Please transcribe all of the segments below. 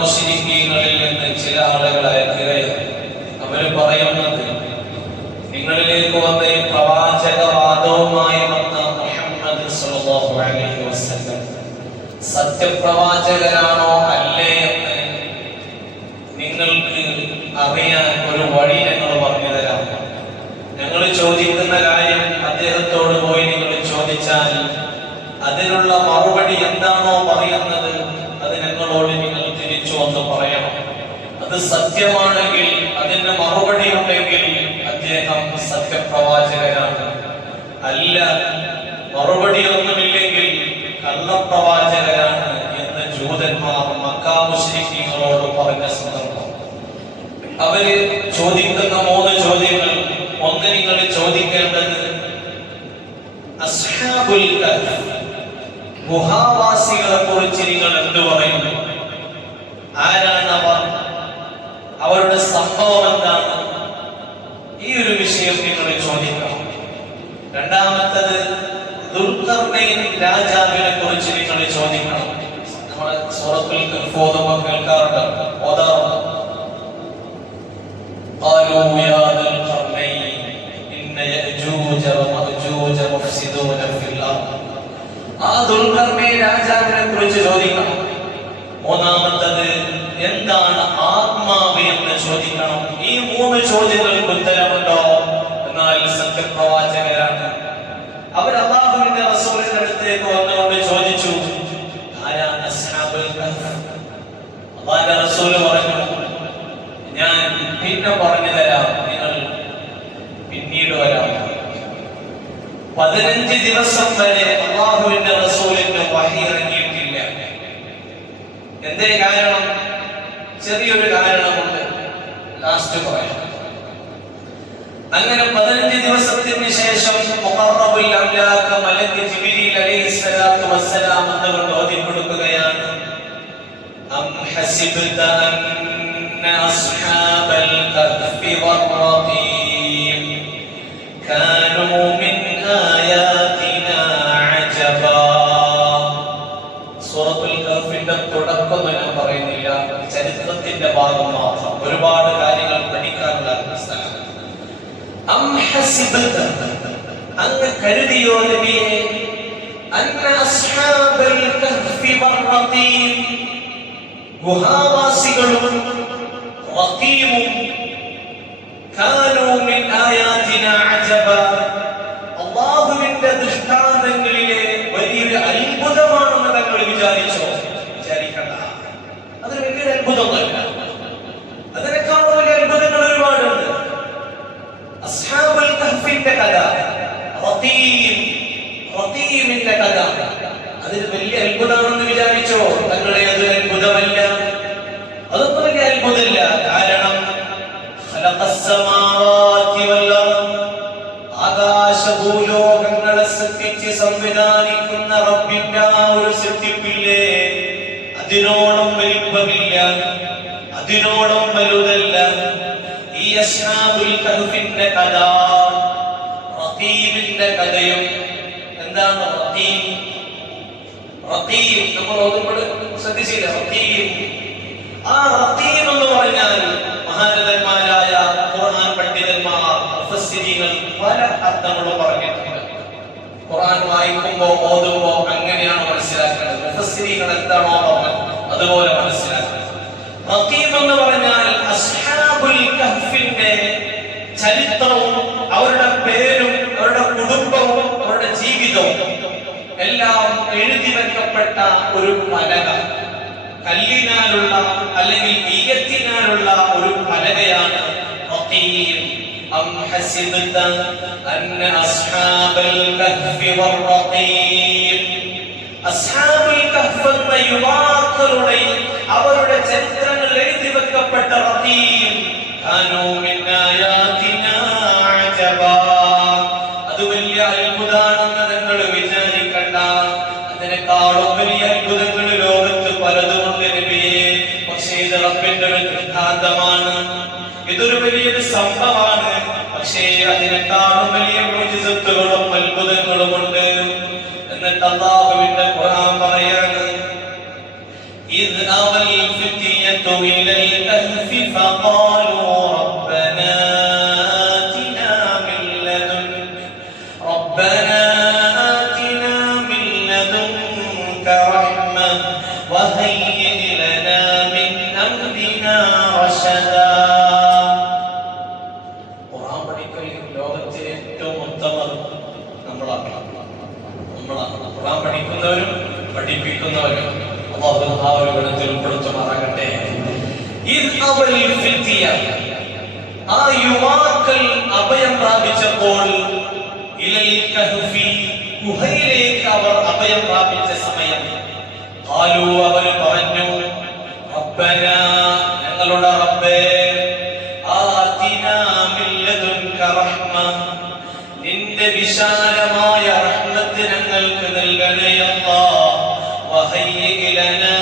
മുശ്രിക്കീങ്ങളിൽ നിന്ന് ചില ആളുകളെ അയക്കുകയാണ്. അവർ പറയുന്നത്, നിങ്ങളിലേക്ക് വന്ന ഈ പ്രവാചകവാദവുമായി വന്ന മുഹമ്മദ് സ്വല്ലല്ലാഹു അലൈഹി വസല്ലം സത്യപ്രവാചകനാണോ അല്ലേ എന്ന് നിങ്ങൾക്ക് അറിയാൻ ഒരു വഴി ഞങ്ങൾ പറഞ്ഞു തരാം. ഞങ്ങൾ ചോദിക്കുന്ന കാര്യം അദ്ദേഹത്തോട് പോയി നിങ്ങൾ ചോദിച്ചാൽ അതിനുള്ള മറുപടി എന്താണോ പറയുന്നത് അത് ഞങ്ങളോട് നിങ്ങൾ തിരിച്ചു വന്ന് പറയണം. അത് സത്യമാണെങ്കിൽ, അതിന് മറുപടി ഉണ്ടെങ്കിൽ അദ്ദേഹം സത്യപ്രവാചകനാണ്. അല്ല, മറുപടി ഒന്നുമില്ലെങ്കിൽ കള്ളപ്രവാചകനാണ് എന്ന് ജൂതന്മാർ മക്കാ മുശ്രിക്കീങ്ങളോട് പറഞ്ഞ സന്ദർഭം. അവര് ചോദിക്കുന്ന 3 ചോദ്യങ്ങൾ. ഒന്ന്, നിങ്ങൾ ചോദിക്കേണ്ടത് അസ്ഹാബുൽ കഹ്ഫ്, ഗുഹാവാസികളെ കുറിച്ച് നിങ്ങൾ എന്ത് പറയുന്നു? ആരാണ് അവർ? അവരുടെ സംഭവം എന്താണ്? ഈ ഒരു വിഷയം നിങ്ങൾ ചോദിക്കണം. രണ്ടാമത്തത്, ദുൽഖർനൈൻ രാജാവിനെ കുറിച്ച് നിങ്ങൾ ചോദിക്കണം. നമ്മൾ സൂറത്തുൽ കഹ്ഫ് ഓതുമ്പോൾ കേൾക്കാറുണ്ട്, ഓതാറുണ്ട്. ഖാലൂ യാ ദുൽഖർനൈൻ ഇന്ന യഅജൂജ വമഅജൂജ മുഫ്സിദൂന ഫിൽ അർദ്. ആ ദുൽഖർനൈൻ രാജാവിനെ കുറിച്ച് ചോദിക്കണം. മൂന്നാമത്തത്, എന്താണ് ആത്മാവ് എന്ന് ചോദിക്കണം. ഈ 3 ചോദ്യങ്ങൾക്ക് ഉത്തരമുണ്ടോ എന്നാൽ സത്യപ്രവാചകരാണ്. അവർ അല്ലാഹുവിന്റെ റസൂലിന്റെ അടുത്തേക്ക് വന്നുകൊണ്ട് ചോദിച്ചു, ആരാണ് അസ്ഹാബുൽ കഹ്ഫ്? അല്ലാഹുവിന്റെ റസൂൽ പറഞ്ഞു, ഞാൻ പിന്നെ പറഞ്ഞു തരാം, നിങ്ങൾ പിന്നീട് വരാം. 15 ദിവസം വരെ അല്ലാഹുവിന്റെ റസൂലിന് വഹി ഇറങ്ങിയിട്ടില്ല. എന്തേ കാരണം? ചെറിയൊരു കാരണമുണ്ട്, ലാസ്റ്റ് പറയാം. അങ്ങനെ 15 ദിവസത്തിന് ശേഷം മുഖറബുൽ അംലാഖ് മലക്ക് ജിബ്രീൽ അലൈഹിസ്സലാത്തു വസ്സലാം അതുകൊണ്ട് ഓതിക്കൊടുക്കുകയാണ്, അം ഹസിബ്ത അന്ന അസ്ഹാബൽ കഹ്ഫി വറഖീം കാനൂ മിൻ ആയാതിനാ അജബാ. സൂറത്തുൽ കഹ്ഫിന്റെ തുടക്കം ഞാൻ പറയുന്നില്ല, ചരിത്രത്തിന്റെ ഭാഗം മാത്രം. ഒരുപാട് കാര്യങ്ങൾ പഠിക്കാനുള്ള സ്ഥലം. അം ഹസിബ്ത, അങ്ങ് കരുതിയോ നബിയേ, അന്ന അസ്ഹാബൽ കഹ്ഫി വറഖീം, ഗുഹാവാസികളും റഖീമും കാനൂ മിൻ ആയാതിനാ അജബ, അല്ലാഹുവിന്റെ ദൃഷ്ടാന്തങ്ങളിലെ വലിയൊരു അത്ഭുതമാണെന്ന് തങ്ങൾ വിചാരിച്ചോ? വിചാരിക്കണ്ട, അതൊരു വലിയൊരു അത്ഭുതമല്ല. അതിനേക്കാളും വലിയ അത്ഭുതങ്ങൾ ഒരുപാടുണ്ട്. അസ്ഹാബുൽ കഹ്ഫിന്റെ കഥ, റഖീമിന്റെ കഥ, അതിന് വലിയ അത്ഭുതമാണെന്ന് വിചാരിച്ചോ? തങ്ങളെ അതൊരു അത്ഭുതമല്ല, അതൊന്നും വലിയ അത്ഭുതമല്ല. കാരണം ആകാശഭൂലോകങ്ങളെ സൃഷ്ടിച്ച് സംവിധാനിക്കുന്ന റബ്ബിന്റെ ആ ഒരു സൃഷ്ടിപ്പില്ലേ, അതിനോളം വലിപ്പമില്ല, അതിനോളം വലുതല്ല ഈ അസ്ഹാബുൽ കഹ്ഫിന്റെ കഥ. റഖീമിന്റെ കഥയും. എന്താണ് റഖീം? റഖീം നമ്മൾ ഓതുമ്പോൾ ശ്രദ്ധിച്ചില്ല, റഖീം. ആ റഖീം എന്ന് പറഞ്ഞാൽ മഹാരഥന്മാരായ ഖുർആൻ പണ്ഡിതന്മാർ, മുഫസ്സിരീങ്ങൾ പല അർത്ഥങ്ങളും പറഞ്ഞിട്ടുണ്ട്. ഖുർആൻ വായിക്കുമ്പോൾ ഓതുമ്പോൾ അങ്ങനെയാണ് മനസ്സിലാക്കുന്നത്. മുഫസ്സിരീങ്ങൾ എന്താണോ പറഞ്ഞത് അതുപോലെ മനസ്സിലാക്കുന്നത്. റഖീം എന്ന് പറഞ്ഞാൽ അസ്ഹാബുൽ കഹ്ഫിന്റെ ചരിത്രവും അവരുടെ പേരും അവരുടെ കുടുംബവും അവരുടെ ജീവിതവും എല്ലാം എഴുതി വെക്കപ്പെട്ട ഒരു പലക, കല്ലിനാലുള്ള അല്ലെങ്കിൽ ഈയത്തിനാലുള്ള ഒരു പലകയാണ് റഖീം. അം ഹസിബ്ത അന്ന അസ്ഹാബൽ കഹ്ഫി വറഖീം, അസ്ഹാബുൽ കഹ്ഫ് എന്ന യുവാക്കളുടെ അവരുടെ ചരിത്രങ്ങൾ എഴുതി വെക്കപ്പെട്ട റഖീം കാനൂ മിൻ ആയാതിനാ അജബാ, അത് വലിയ അത്ഭുതമാണെന്ന് നിങ്ങൾ വിചാരിക്കണ്ട. അതിനേക്കാളും വലിയ അത്ഭുതങ്ങൾ ലോകത്ത് പലതുമുണ്ട് നബിയേ. പക്ഷേ ഇത് റബ്ബിന്റെ ഒരു ദൃഷ്ടാന്തമാണ്, ഇതൊരു വലിയൊരു സംഭവമാണ്. പക്ഷേ അതിനേക്കാളും വലിയ മുഅ്ജിസത്തുകളും അത്ഭുതങ്ങളുമുണ്ട്. എന്നിട്ട് അല്ലാഹുവിന്റെ ഖുർആൻ പറയാണ്, إذ أوى الفتية ലോകത്തിലെ ഏറ്റവും ഉത്തമർ നമ്മളാണ്. ഖുർആൻ പഠിക്കുന്നവരും പഠിപ്പിക്കുന്നവരും അല്ലാഹു ആ ഒരു ഗണത്തിൽ ഉൾപ്പെടുത്തുമാറാകട്ടെ. ആ യുവാക്കൾ അഭയം പ്രാപിച്ചപ്പോൾ ഗുഹയിലേക്ക് അവർ അഭയം പ്രാപിച്ച സമയം അവർ പറഞ്ഞു, റബ്ബനാ, ഞങ്ങളുടെ റബ്ബേ, ആതിനാ മിൻ ലദുൻക റഹ്മ, നിന്റെ വിശാലമായ റഹ്മത്ത് ഞങ്ങൾക്ക് നൽകണേ അല്ലാഹ്. വഹയ്യി ലനാ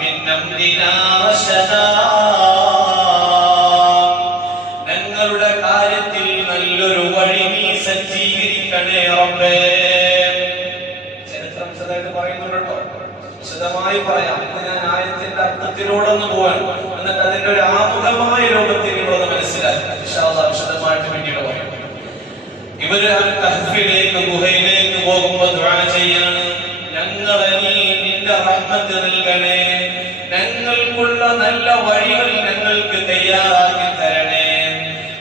മിൻ അംരിനാ റശദാ, ഞങ്ങളുടെ കാര്യത്തിൽ നല്ലൊരു വഴി നീ സജ്ജീകരിക്കണേ റബ്ബേ. ചരിത്രം വിശദമായിട്ട് പറയുന്നുണ്ടോ? വിശദമായി പറയാം. ഞാൻ ആയത്തിന്റെ അർത്ഥത്തിലൂടൊന്ന് പോവാൻ, എന്നിട്ട് അതിന്റെ ഒരു ആമുഖമായ രൂപത്തിൽ നിങ്ങളൊന്ന് മനസ്സിലാക്കി ഇൻഷാ അല്ലാഹ് വിശദമായിട്ട് പിന്നീട് പറയും. ഇവര് കഹ്ഫിലേക്ക്, ഗുഹയിലേക്ക് പോകുമ്പോ ദുആ ചെയ്യാണ്, ഞങ്ങളെ നീ നിന്റെ റഹ്മത്ത് നൽകണേ, ഞങ്ങൾക്കുള്ള നല്ല വഴികൾ ഞങ്ങൾക്ക് തയ്യാറാക്കി തരണേ.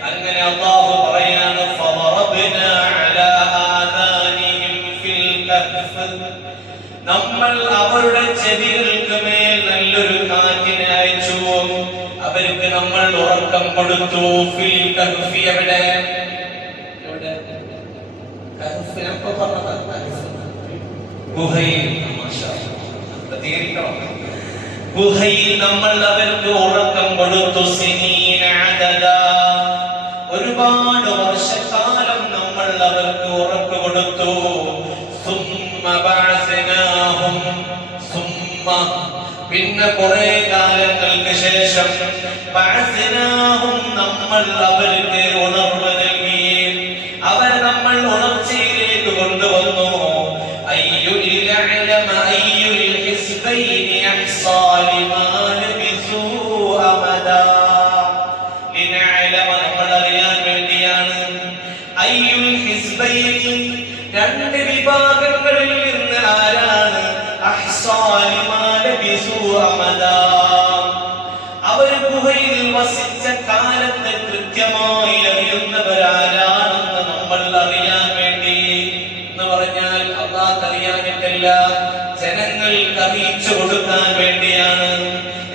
അങ്ങനെ അല്ലാഹു പറയാണ്, ഫളറബ്നാ അലാ ആദാനിഹിം ഫിൽ കഹ്ഫ്, നമ്മൾ അവരുടെ ചെവികൾക്ക് മേൽ നല്ലൊരു കാറ്റിനെ അയച്ചു, അവർക്ക് നമ്മൾ ഉറക്കം കൊടുത്തു. ഫിൽ കഹ്ഫി, എവിടെ? ഗുഹയിൽ നമ്മൾ അവർക്ക് ഉറക്കം കൊടുത്തു. ഒരുപാട് വർഷക്കാലം നമ്മൾ അവർക്ക് ഉറക്കം കൊടുത്തു. പിന്നെ കുറെ കാലങ്ങൾക്ക് ശേഷം നമ്മൾ അവർക്ക് ഉണർവ് നൽകി, അവരെ നമ്മൾ ഉണർച്ചയിലേക്ക് കൊണ്ടുവന്നു. നമ്മൾ അറിയാൻ വേണ്ടിയാണ്. രണ്ട് വിഭാഗങ്ങളിൽ നിന്ന് ആരാണ് അവർ ഗുഹയിൽ വസിച്ച കാലത്തെ കൃത്യമായി അറിയുന്നവരാരാണെന്ന് നമ്മൾ അറിയാൻ വേണ്ടി എന്ന് പറഞ്ഞാൽ അല്ലാഹ് അറിയാനിട്ടല്ല, ജനങ്ങൾക്ക് അറിയിച്ചു കൊടുക്കാൻ വേണ്ടിയാണ്.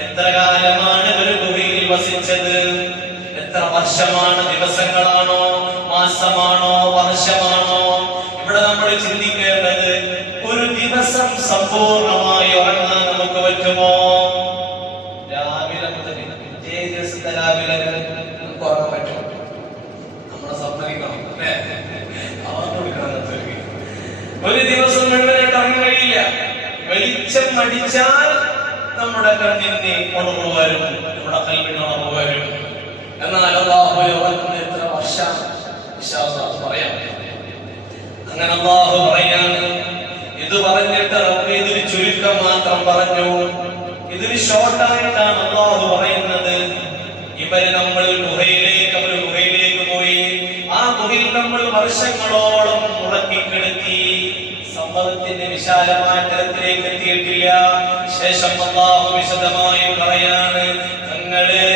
എത്ര കാലമാണ് ഇവർ ഗുഹയിൽ വസിച്ചത്? എത്ര വർഷമാണ്? ദിവസങ്ങളാണോ, മാസമാണോ, വർഷമാണോ? ഇവിടെ നമ്മൾ ചിന്തിക്കേണ്ടത്, ഒരു ദിവസം സമ്പൂർണമായി ഉറങ്ങാൻ നമുക്ക് പറ്റുമോ? രാവിലെ മുതൽ പിറ്റേ ദിവസത്തെ രാവിലെ നമുക്ക് ഉറങ്ങാൻ പറ്റുമോ? നമ്മളെ സമ്മതിക്കണം അല്ലേ? ഒരു ദിവസം മുഴുവനായിട്ട് ഉറങ്ങാൻ കഴിയില്ല. വെളിച്ചം അടിച്ചാൽ നമ്മുടെ കണ്ണിന് ഉണർവ് വരും, നമ്മുടെ കൽവിന് ഉണർവ് വരും. എന്നാൽ അല്ലാഹു ഉറങ്ങുന്ന എത്ര വർഷം പറയാം. അങ്ങനെ അല്ലാഹു പറയാണ്, ഇത് പറഞ്ഞിട്ട് റബ്ബ് ഇതിന് ചുരുക്കം മാത്രം പറഞ്ഞു. ഇതിന് ഷോർട്ടായിട്ടാണ് അല്ലാഹു പറയുന്നത്. ഇവരെ നമ്മൾ ഗുഹയിലേക്ക് പോയി, ആ ഗുഹയിൽ നമ്മൾ വർഷങ്ങളോളം ഉറങ്ങിക്കിടത്തി. സംഭവത്തിന്റെ വിശാലമായ തലത്തിലേക്ക് എത്തിയിട്ടില്ല. ശേഷം അല്ലാഹു വിശദമായി പറയാണ്, തങ്ങളെ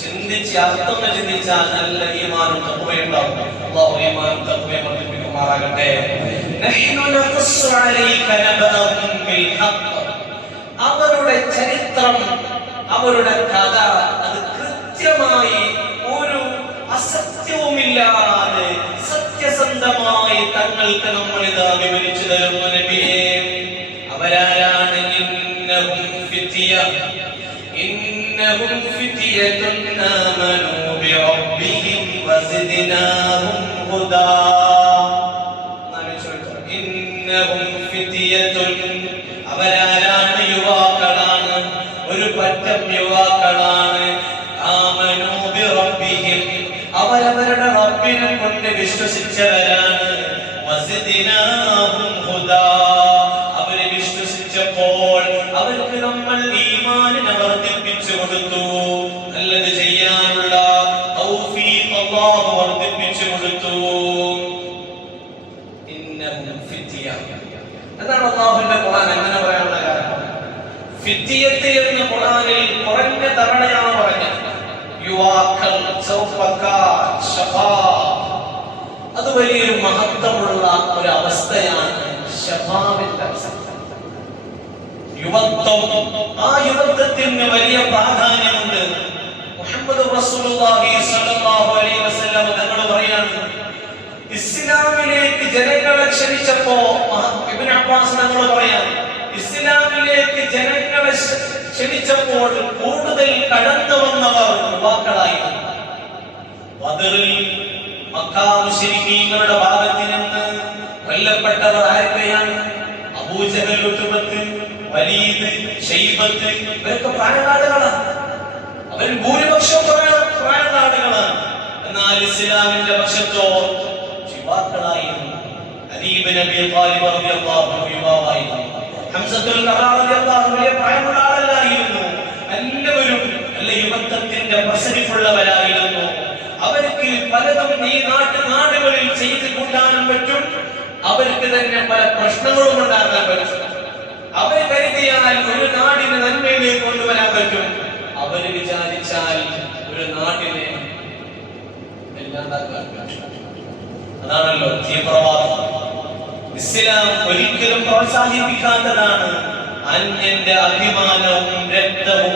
ചിന്തിച്ച് അർത്ഥം ചിന്തിച്ചാൽ നല്ല ഈമാനും തഖ്വയുണ്ടാവും. അല്ലാഹു ഈമാനും തഖ്വയും വർദ്ധിപ്പിക്കുമാറാകട്ടെ. അവരുടെ ചരിത്രം, അവരുടെ കഥ, അത് കൃത്യമായി ഒരു അസത്യവുമില്ലാതെ സത്യസന്ധമായി തങ്ങൾക്ക് നമ്മൾ ഇത് വിവരിച്ചു തരുന്നു നബിയേ. അവരാരാണ്? إنهم فتية آمنوا بربهم وزدناهم هدى. إنهم فتية, അവരാരാണ്? യുവാക്കളാണ്, ഒരു പറ്റം യുവാക്കളാണ്. ആമനൂ ബിറബ്ബിഹിം, അവരവരുടെ റബ്ബിനെ കൊണ്ട് വിശ്വസിച്ചവരാണ്. വസിദ്നാഹും ഹുദാ, അവരെ വിശ്വസിച്ചപ്പോൾ അവർക്ക് നമ്മൾ ഈമാനിനെ വർദ്ധിപ്പിച്ചു കൊടുത്തു. നല്ലത് ചെയ്യാനുള്ള തൗഫീഖ് അല്ലാഹു വർദ്ധിപ്പിച്ചു കൊടുത്തു. ഇന്നഹും ഫിത്യ. എന്താണ് അല്ലാഹുവിന്റെ ഖുർആൻ അങ്ങനെ പറയാനുള്ള കാരണം? ഫിത്തിയത്ത് എന്ന് ഖുർആനിൽ കുറഞ്ഞ തവണയാണ് പറഞ്ഞത്. യുവാക്കൾ, ചെറുപ്പക്കാർ, ശബാബ്, അത് വലിയൊരു മഹത്വമുള്ള ഒരു അവസ്ഥയാണ്. ശബാബിന്റെ അവസ്ഥ, യുവത്വം. ആ യുവത്വത്തിന് വലിയ പ്രാധാന്യമുണ്ട്. മുഹമ്മദ് റസൂലുള്ളാഹി സ്വല്ലല്ലാഹു അലൈഹി വസല്ലം തങ്ങൾ പറയാണ്, ഇസ്ലാമിലേക്ക് ജനങ്ങളെ ക്ഷണിച്ചപ്പോ ഇബ്നു അബ്ബാസ് തങ്ങൾ പറയാണ്, ഇസ്ലാമിലേക്ക് ജനങ്ങളെ ക്ഷണിച്ചപ്പോൾ കൂടുതൽ കടന്നു വന്നവർ യുവാക്കളായിരുന്നു. ബദറിൽ മക്കാ മുശ്രിക്കീങ്ങളുടെ ഭാഗത്ത് നിന്ന് കൊല്ലപ്പെട്ടവർ ആരൊക്കെയാണ്? അബൂജഹൽ, ഉത്ബത്ത്, വലീദ്, ശൈബത്ത്, ഇവരൊക്കെ പ്രായനാടുകളാണ്. അവർ ഭൂരിപക്ഷം പ്രായനാടുകളാണ്. എന്നാൽ ഇസ്ലാമിന്റെ പക്ഷത്തോ യുവാക്കളായിരുന്നു. അലി ഇബ്നു അബീ ത്വാലിബ് റളിയല്ലാഹു അൻഹു യുവാവായിരുന്നു. ഹംസത്തുൽ കറാർ റളിയല്ലാഹു അൻഹു വലിയ പ്രായമുള്ള ആളല്ലായിരുന്നു. എല്ലാവരും നല്ല യുവത്വത്തിന്റെ പ്രസരിപ്പുള്ളവരായിരുന്നു. അവർക്ക് പലതും ഈ നാടുകളിൽ ചെയ്ത് കൂട്ടാനും പറ്റും. അവർക്ക് തന്നെ പല പ്രശ്നങ്ങളും ഉണ്ടാക്കാൻ പറ്റും. അവർ കരുതിയാൽ ഒരു നാടിനെ നന്മയിലേക്ക് കൊണ്ടുവരാൻ പറ്റും. അവർ വിചാരിച്ചാൽ ഒരു നാടിനെ ഇല്ലാതാക്കാൻ പറ്റും. അതാണല്ലോ തീവ്രവാദം. ഇസ്ലാം ഒരിക്കലും പ്രോത്സാഹിപ്പിക്കാത്തതാണ് അന്യന്റെ അഭിമാനവും രക്തവും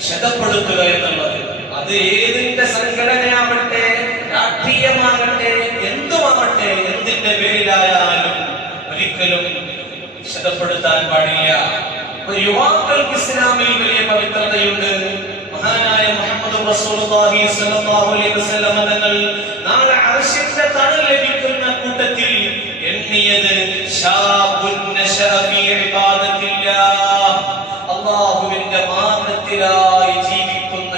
ക്ഷതപ്പെടുത്തുക എന്നുള്ളത്. അത് ഏതിന്റെ സംഘടനയാവട്ടെ, രാഷ്ട്രീയമാകട്ടെ, എന്തുമാകട്ടെ, എന്തിന്റെ പേരിലായാലും ഒരിക്കലും ക്ഷതപ്പെടുത്താൻ പാടില്ല. യുവാക്കൾക്ക് ഇസ്ലാമിൽ വലിയ പവിത്രതയുണ്ട്. മഹാനായ മുഹമ്മദ് റസൂലുള്ളാഹി സ്വല്ലല്ലാഹു അലൈഹി വസല്ലം തങ്ങൾ നാളെ അർശിന്റെ തണൽ ലഭിക്കുന്ന കൂട്ടത്തിൽ എണ്ണിയത് ശാബുൻ നശഅ ഫീ ഇബാദത്തില്ലാഹ്, അല്ലാഹുവിന്റെ മാർഗ്ഗത്തിലായി ജീവിക്കുന്ന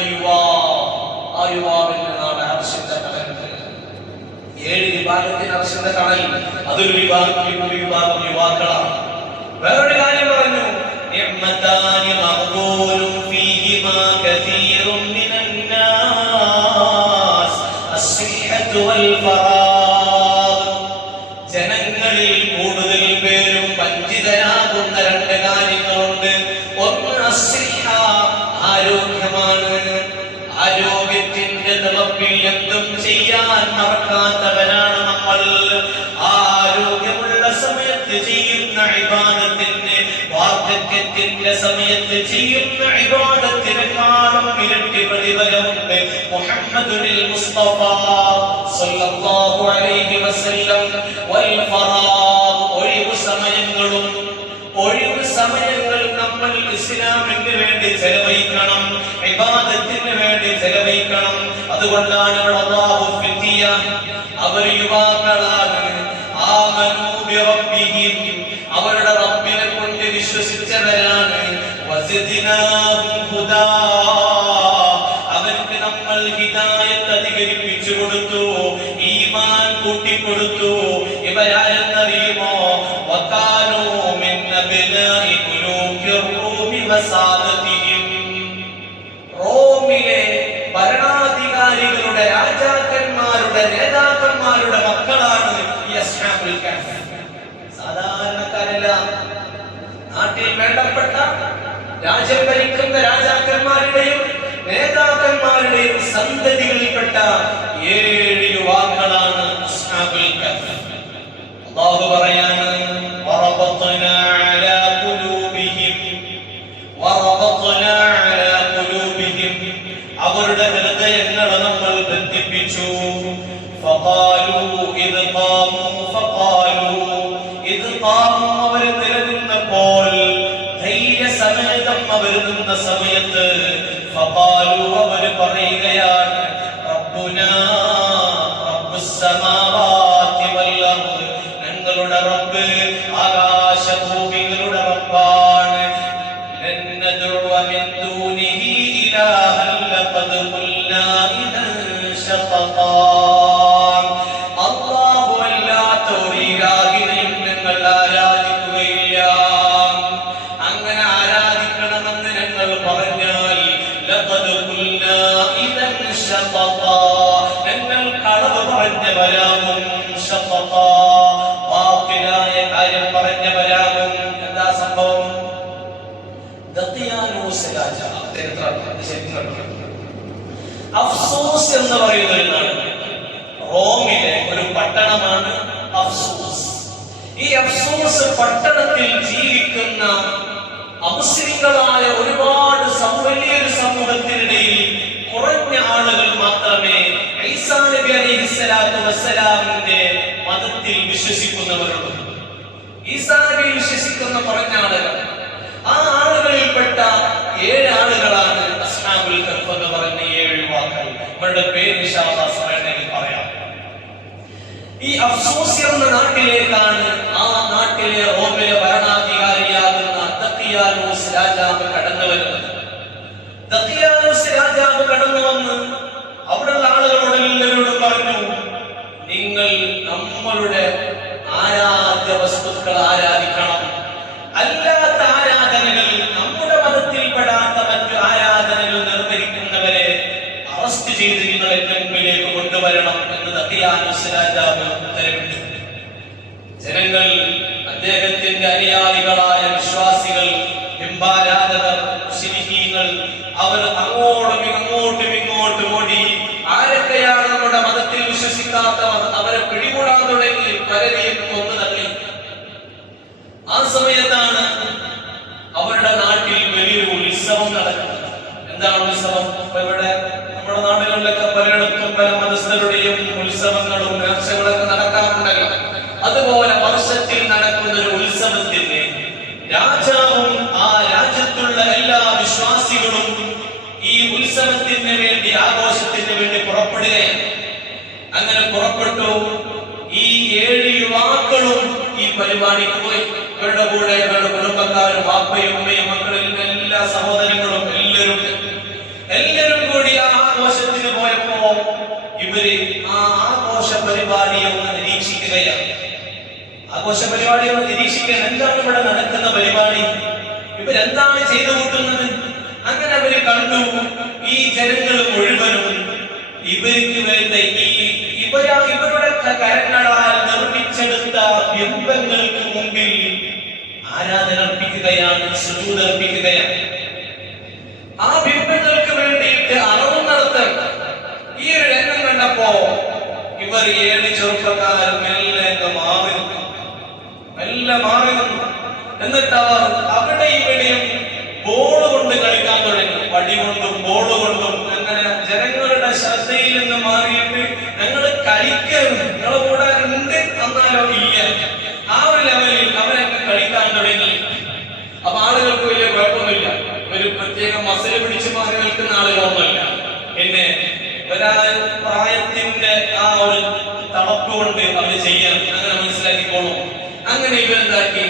ആ യുവാവിന്റെ നാളെ അർശിന്റെ തണൽ. 7 വിഭാഗത്തിന് അർശിന്റെ തണൽ. അതൊരു വിഭാഗം യുവാക്കളാണ്. വേറൊരു കാര്യം പറഞ്ഞു, നിഅ്മതാനി മഖ്ബൂലുൻ ഫീഹിമാ കസീറുൻ മിനന്നാസ് അസ്സിഹ്ഹതു വൽ ഫറാഗ്. ജനങ്ങളിൽ കൂടുതൽ പേരും വഞ്ചിതരാകുന്ന 2 കാര്യങ്ങളുണ്ട്. ഒന്ന് അസ്സിഹ്ഹ, ആരോഗ്യമാണ്. ആരോഗ്യത്തിന്റെ തിളപ്പിൽ എന്തും ചെയ്യാൻ മറക്കാത്തവരാണ് നമ്മൾ. ആരോഗ്യമുള്ള സമയത്ത് ചെയ്യുന്ന ഇബാദത്തിന്, വാർദ്ധക്യത്തിന്റെ സമയത്ത് ചെയ്യുന്ന ഇബാദത്തിനെക്കാളും ഇരട്ടി പ്രതിഫലമുണ്ട്. മുഹമ്മദുൽ മുസ്തഫ സല്ലല്ലാഹു അലൈഹി വസല്ലം വൽ ഫറാഗ്, ഒഴിവ് സമയങ്ങൾ നമ്മൾ ഇസ്ലാമിന് വേണ്ടി ചെലവഴിക്കണം, ഇബാദത്തിന് വേണ്ടി ചെലവഴിക്കണം. അതുകൊണ്ടാണ് അല്ലാഹു ഫിത്തിയ, അവർ യുവാക്കളാണ്. ആമനൂ ബിറബ്ബിഹിം, അവരുടെ റബ്ബിനെ കൊണ്ട് വിശ്വസിച്ചവരാണ്. വസിദ്നാഹും ഹുദാ, അവർക്ക് നമ്മൾ ഹിദായത്ത് അധികരിപ്പിച്ചു കൊടുത്തു, ഈമാൻ കൂട്ടിക്കൊടുത്തു. ഇവരാരെന്നറിയുമോ? വകാനൂ മിൻ അബ്നാഇ മുലൂകി റൂമി വസാദതിഹിം, റോമിലെ ഭരണാധികാരികളുടെ, രാജാക്കന്മാരുടെ, നേതാക്കന്മാരുടെ മക്കളാണ് ഈ അസ്ഹാബുൽ കഹ്ഫ്. സാധാരണക്കാരല്ല, നാട്ടിൽ വേണ്ടപ്പെട്ട രാജ്യം ഭരിക്കുന്ന രാജാക്കന്മാരുടെയും നേതാക്കന്മാരുടെയും സന്തതികളിൽപ്പെട്ട 7 യുവാക്കളാണ് അസ്ഹാബുൽ കഹ്ഫ്. അല്ലാഹു പറയാണ്, വറബത്നാ അലാ ഖുലൂബിഹിം, വറബത്നാ അലാ ഖുലൂബിഹിം, അവരുടെ ഹൃദയങ്ങളെ നമ്മൾ ബന്ധിപ്പിച്ചു. ഫഖാലൂ ഇദ് ഖാമൂ, ഫഖാലൂ ഇദ് ഖാമൂ, അവർ നിലനിന്നപ്പോൾ, ധൈര്യസമേതം അവർ നിന്ന സമയത്ത്, ഫഖാലൂ അവർ പറയുകയാണ്, റബ്ബുനാ റബ്ബുസ് സമാവാതി വൽ അർദ്, ഞങ്ങളുടെ റബ്ബ് ആകാശഭൂമികളുടെ റബ്ബാണ്. ലൻ നദ്ഉ മിൻ ദൂനിഹി ഇലാഹൻ ലഖദ് ഖുൽനാ ഇദൻ ശഖഖാ, അല്ലാഹു അല്ലാത്ത ഒരു ഇലാഹിനെയും ഞങ്ങൾ ആരാധിക്കുകയില്ല. അങ്ങനെ ആരാധിക്കണമെന്ന് ഞങ്ങൾ പറഞ്ഞാൽ ലഖദ് ഖുൽനാ ഇദൻ ശഖഖാ, ഞങ്ങൾ കളവ് പറഞ്ഞവരാകും. ശഖഖാ, ബാത്തിലായ കാര്യം പറഞ്ഞവരാകും. എന്താ സംഭവം? ദഖിയാനൂസ് രാജാവ് അഫ്സൂസ് എന്ന് പറയുന്ന ഒരു നാട്, റോമിലെ ഒരു പട്ടണമാണ് അഫ്സൂസ്. ഈ അഫ്സൂസ് പട്ടണത്തിൽ ജീവിക്കുന്ന അമുസ്ലിങ്ങളായ ഒരുപാട് വലിയൊരു സമൂഹത്തിനിടയിൽ കുറഞ്ഞ ആളുകൾ മാത്രമേ ഈസാ നബി അലൈഹിസ്സലാത്തു വസ്സലാമിന്റെ മതത്തിൽ വിശ്വസിക്കുന്നവരുള്ളൂ. ഈസാ നബി വിശ്വസിക്കുന്ന കുറഞ്ഞ ആളുകൾ. ആ ആളുകളിൽപ്പെട്ട 7 ആളുകളാണ് അസ്ഹാബുൽ കഹ്ഫ് എന്ന് പറഞ്ഞ 7 യുവാക്കൾ. അവരുടെ പേര് ഇൻഷാ അല്ലാഹ് സമയത്തിൽ പറയാം. ഈ അഫ്സൂസ് എന്ന നാട്ടിലേക്കാണ് ആ നാട്ടിലെ റോമിലെ ഭരണാധികാരിയാകുന്ന ദഖിയാനൂസ് രാജാവ് കടന്നു വരുന്നത്. ദഖിയാനൂസ് രാജാവ് കടന്നു വന്ന് അവിടെയുള്ള ആളുകളോട് എല്ലാവരോടും പറഞ്ഞു, നിങ്ങൾ നമ്മളുടെ ആരാധ്യ വസ്തുക്കൾ ആരാധിക്കണം. അല്ലാത്ത ആരാധനകൾ, നമ്മുടെ മതത്തിൽപ്പെടാത്ത മറ്റു ആരാധനകൾ നിർവഹിക്കുന്നവരെ അറസ്റ്റ് ചെയ്ത് നിങ്ങൾ എന്റെ മുമ്പിലേക്ക് കൊണ്ടുവരണം എന്ന് ദഖിയാനൂസ് രാജാവ് ഉത്തരവിട്ടു. ജനങ്ങൾ, അദ്ദേഹത്തിന്റെ അനുയായികളായ വിശ്വാസികൾ, ബിംബാരാധകർ, മുശ്രിക്കീങ്ങൾ, അവർ അങ്ങോട്ടും ഇങ്ങോട്ടും ഓടി. ആരൊക്കെയാണ് നമ്മുടെ മതത്തിൽ വിശ്വസിക്കാത്തവർ അവരെ പിടികൂടാൻ തുടങ്ങി, പലരെയും കൊന്നു തള്ളി. ആ സമയത്താണ് അവരുടെ നാട്ടിൽ വലിയൊരു ഉത്സവം നടക്കുന്നത്. എന്താണ് ഉത്സവം? ഇവിടെ നമ്മുടെ നാടുകളിലൊക്കെ പലയിടത്തും പല മതസ്ഥരുടെയും ഉത്സവങ്ങളും നേർച്ചകളൊക്കെ നടക്കാറുണ്ടല്ലോ. അതുപോലെ വർഷത്തിൽ നടക്കുന്ന ഒരു ഉത്സവത്തിന് രാജാവും ആ രാജ്യത്തുള്ള എല്ലാ വിശ്വാസികളും ഈ ഉത്സവത്തിന് വേണ്ടി, ആഘോഷത്തിന് വേണ്ടി പുറപ്പെടുകയാണ്. അങ്ങനെ പുറപ്പെട്ടു. ഈ 7 യുവാക്കളും ഈ പരിപാടിക്ക് പോയി. ഇവരുടെ കൂടെ ഇവരുടെ കുടുംബക്കാരും, വാപ്പയും ഉമ്മയും മക്കളും എല്ലാ സഹോദരങ്ങളും എല്ലാവരും കൂടി ആ ആഘോഷത്തിന് പോയപ്പോ ഇവര് ആ ആഘോഷ പരിപാടിയെ ഒന്ന് നിരീക്ഷിക്കുകയാണ്. ആഘോഷ പരിപാടിയെ ഒന്ന് നിരീക്ഷിക്കാൻ, എന്താണ് ഇവിടെ നടക്കുന്ന പരിപാടി, ഇവരെന്താണ് ചെയ്തു കൂട്ടുന്നത്. അങ്ങനെ അവര് കണ്ടു, ഈ ജനങ്ങൾ മുഴുവനും ഇവർക്ക് വേണ്ട ഇവരുടെ കരങ്ങളാൽ നിർമ്മിച്ചെടുത്ത ബിംബങ്ങൾക്ക് മുമ്പിൽ ആരാധന അർപ്പിക്കുകയാണ്, സുജൂദ് അർപ്പിക്കുകയാണ്. ആ ബിംബങ്ങൾക്ക് വേണ്ടിയിട്ട് അറവ് നടത്തൽ. ഈ ഒരു രംഗം കണ്ടപ്പോ ഇവർ 7 ചെറുപ്പക്കാരും മെല്ലെ മാറി നിന്നു. എന്നിട്ട് അവർ അവിടെ ഇവിടെയും ബോൾ കൊണ്ട് കളിക്കാൻ തുടങ്ങി. വടി കൊണ്ടും ബോൾ കൊണ്ടും. അങ്ങനെ ജനങ്ങളുടെ ശ്രദ്ധയിൽ നിന്ന് മാറിയിട്ട് ഞങ്ങൾ കളിക്കുന്നു, നിങ്ങളെ കൂടെ ഉണ്ട് എന്നാലോ ഇല്ല, ആ ഒരു ലെവലിൽ അവരൊക്കെ കളിക്കാൻ തുടങ്ങി. അപ്പൊ ആളുകൾക്ക് വലിയ കുഴപ്പമൊന്നുമില്ല. ഒരു പ്രത്യേക മസിൽ പിടിച്ചു മാറി നിൽക്കുന്ന ആളുകളൊന്നുമല്ല. പിന്നെ പ്രായത്തിന്റെ ആ ഒരു തളപ്പ് കൊണ്ട് അവർ ചെയ്യാൻ അങ്ങനെ മനസ്സിലാക്കിക്കോളും. അങ്ങനെ ഇവരെന്താക്കി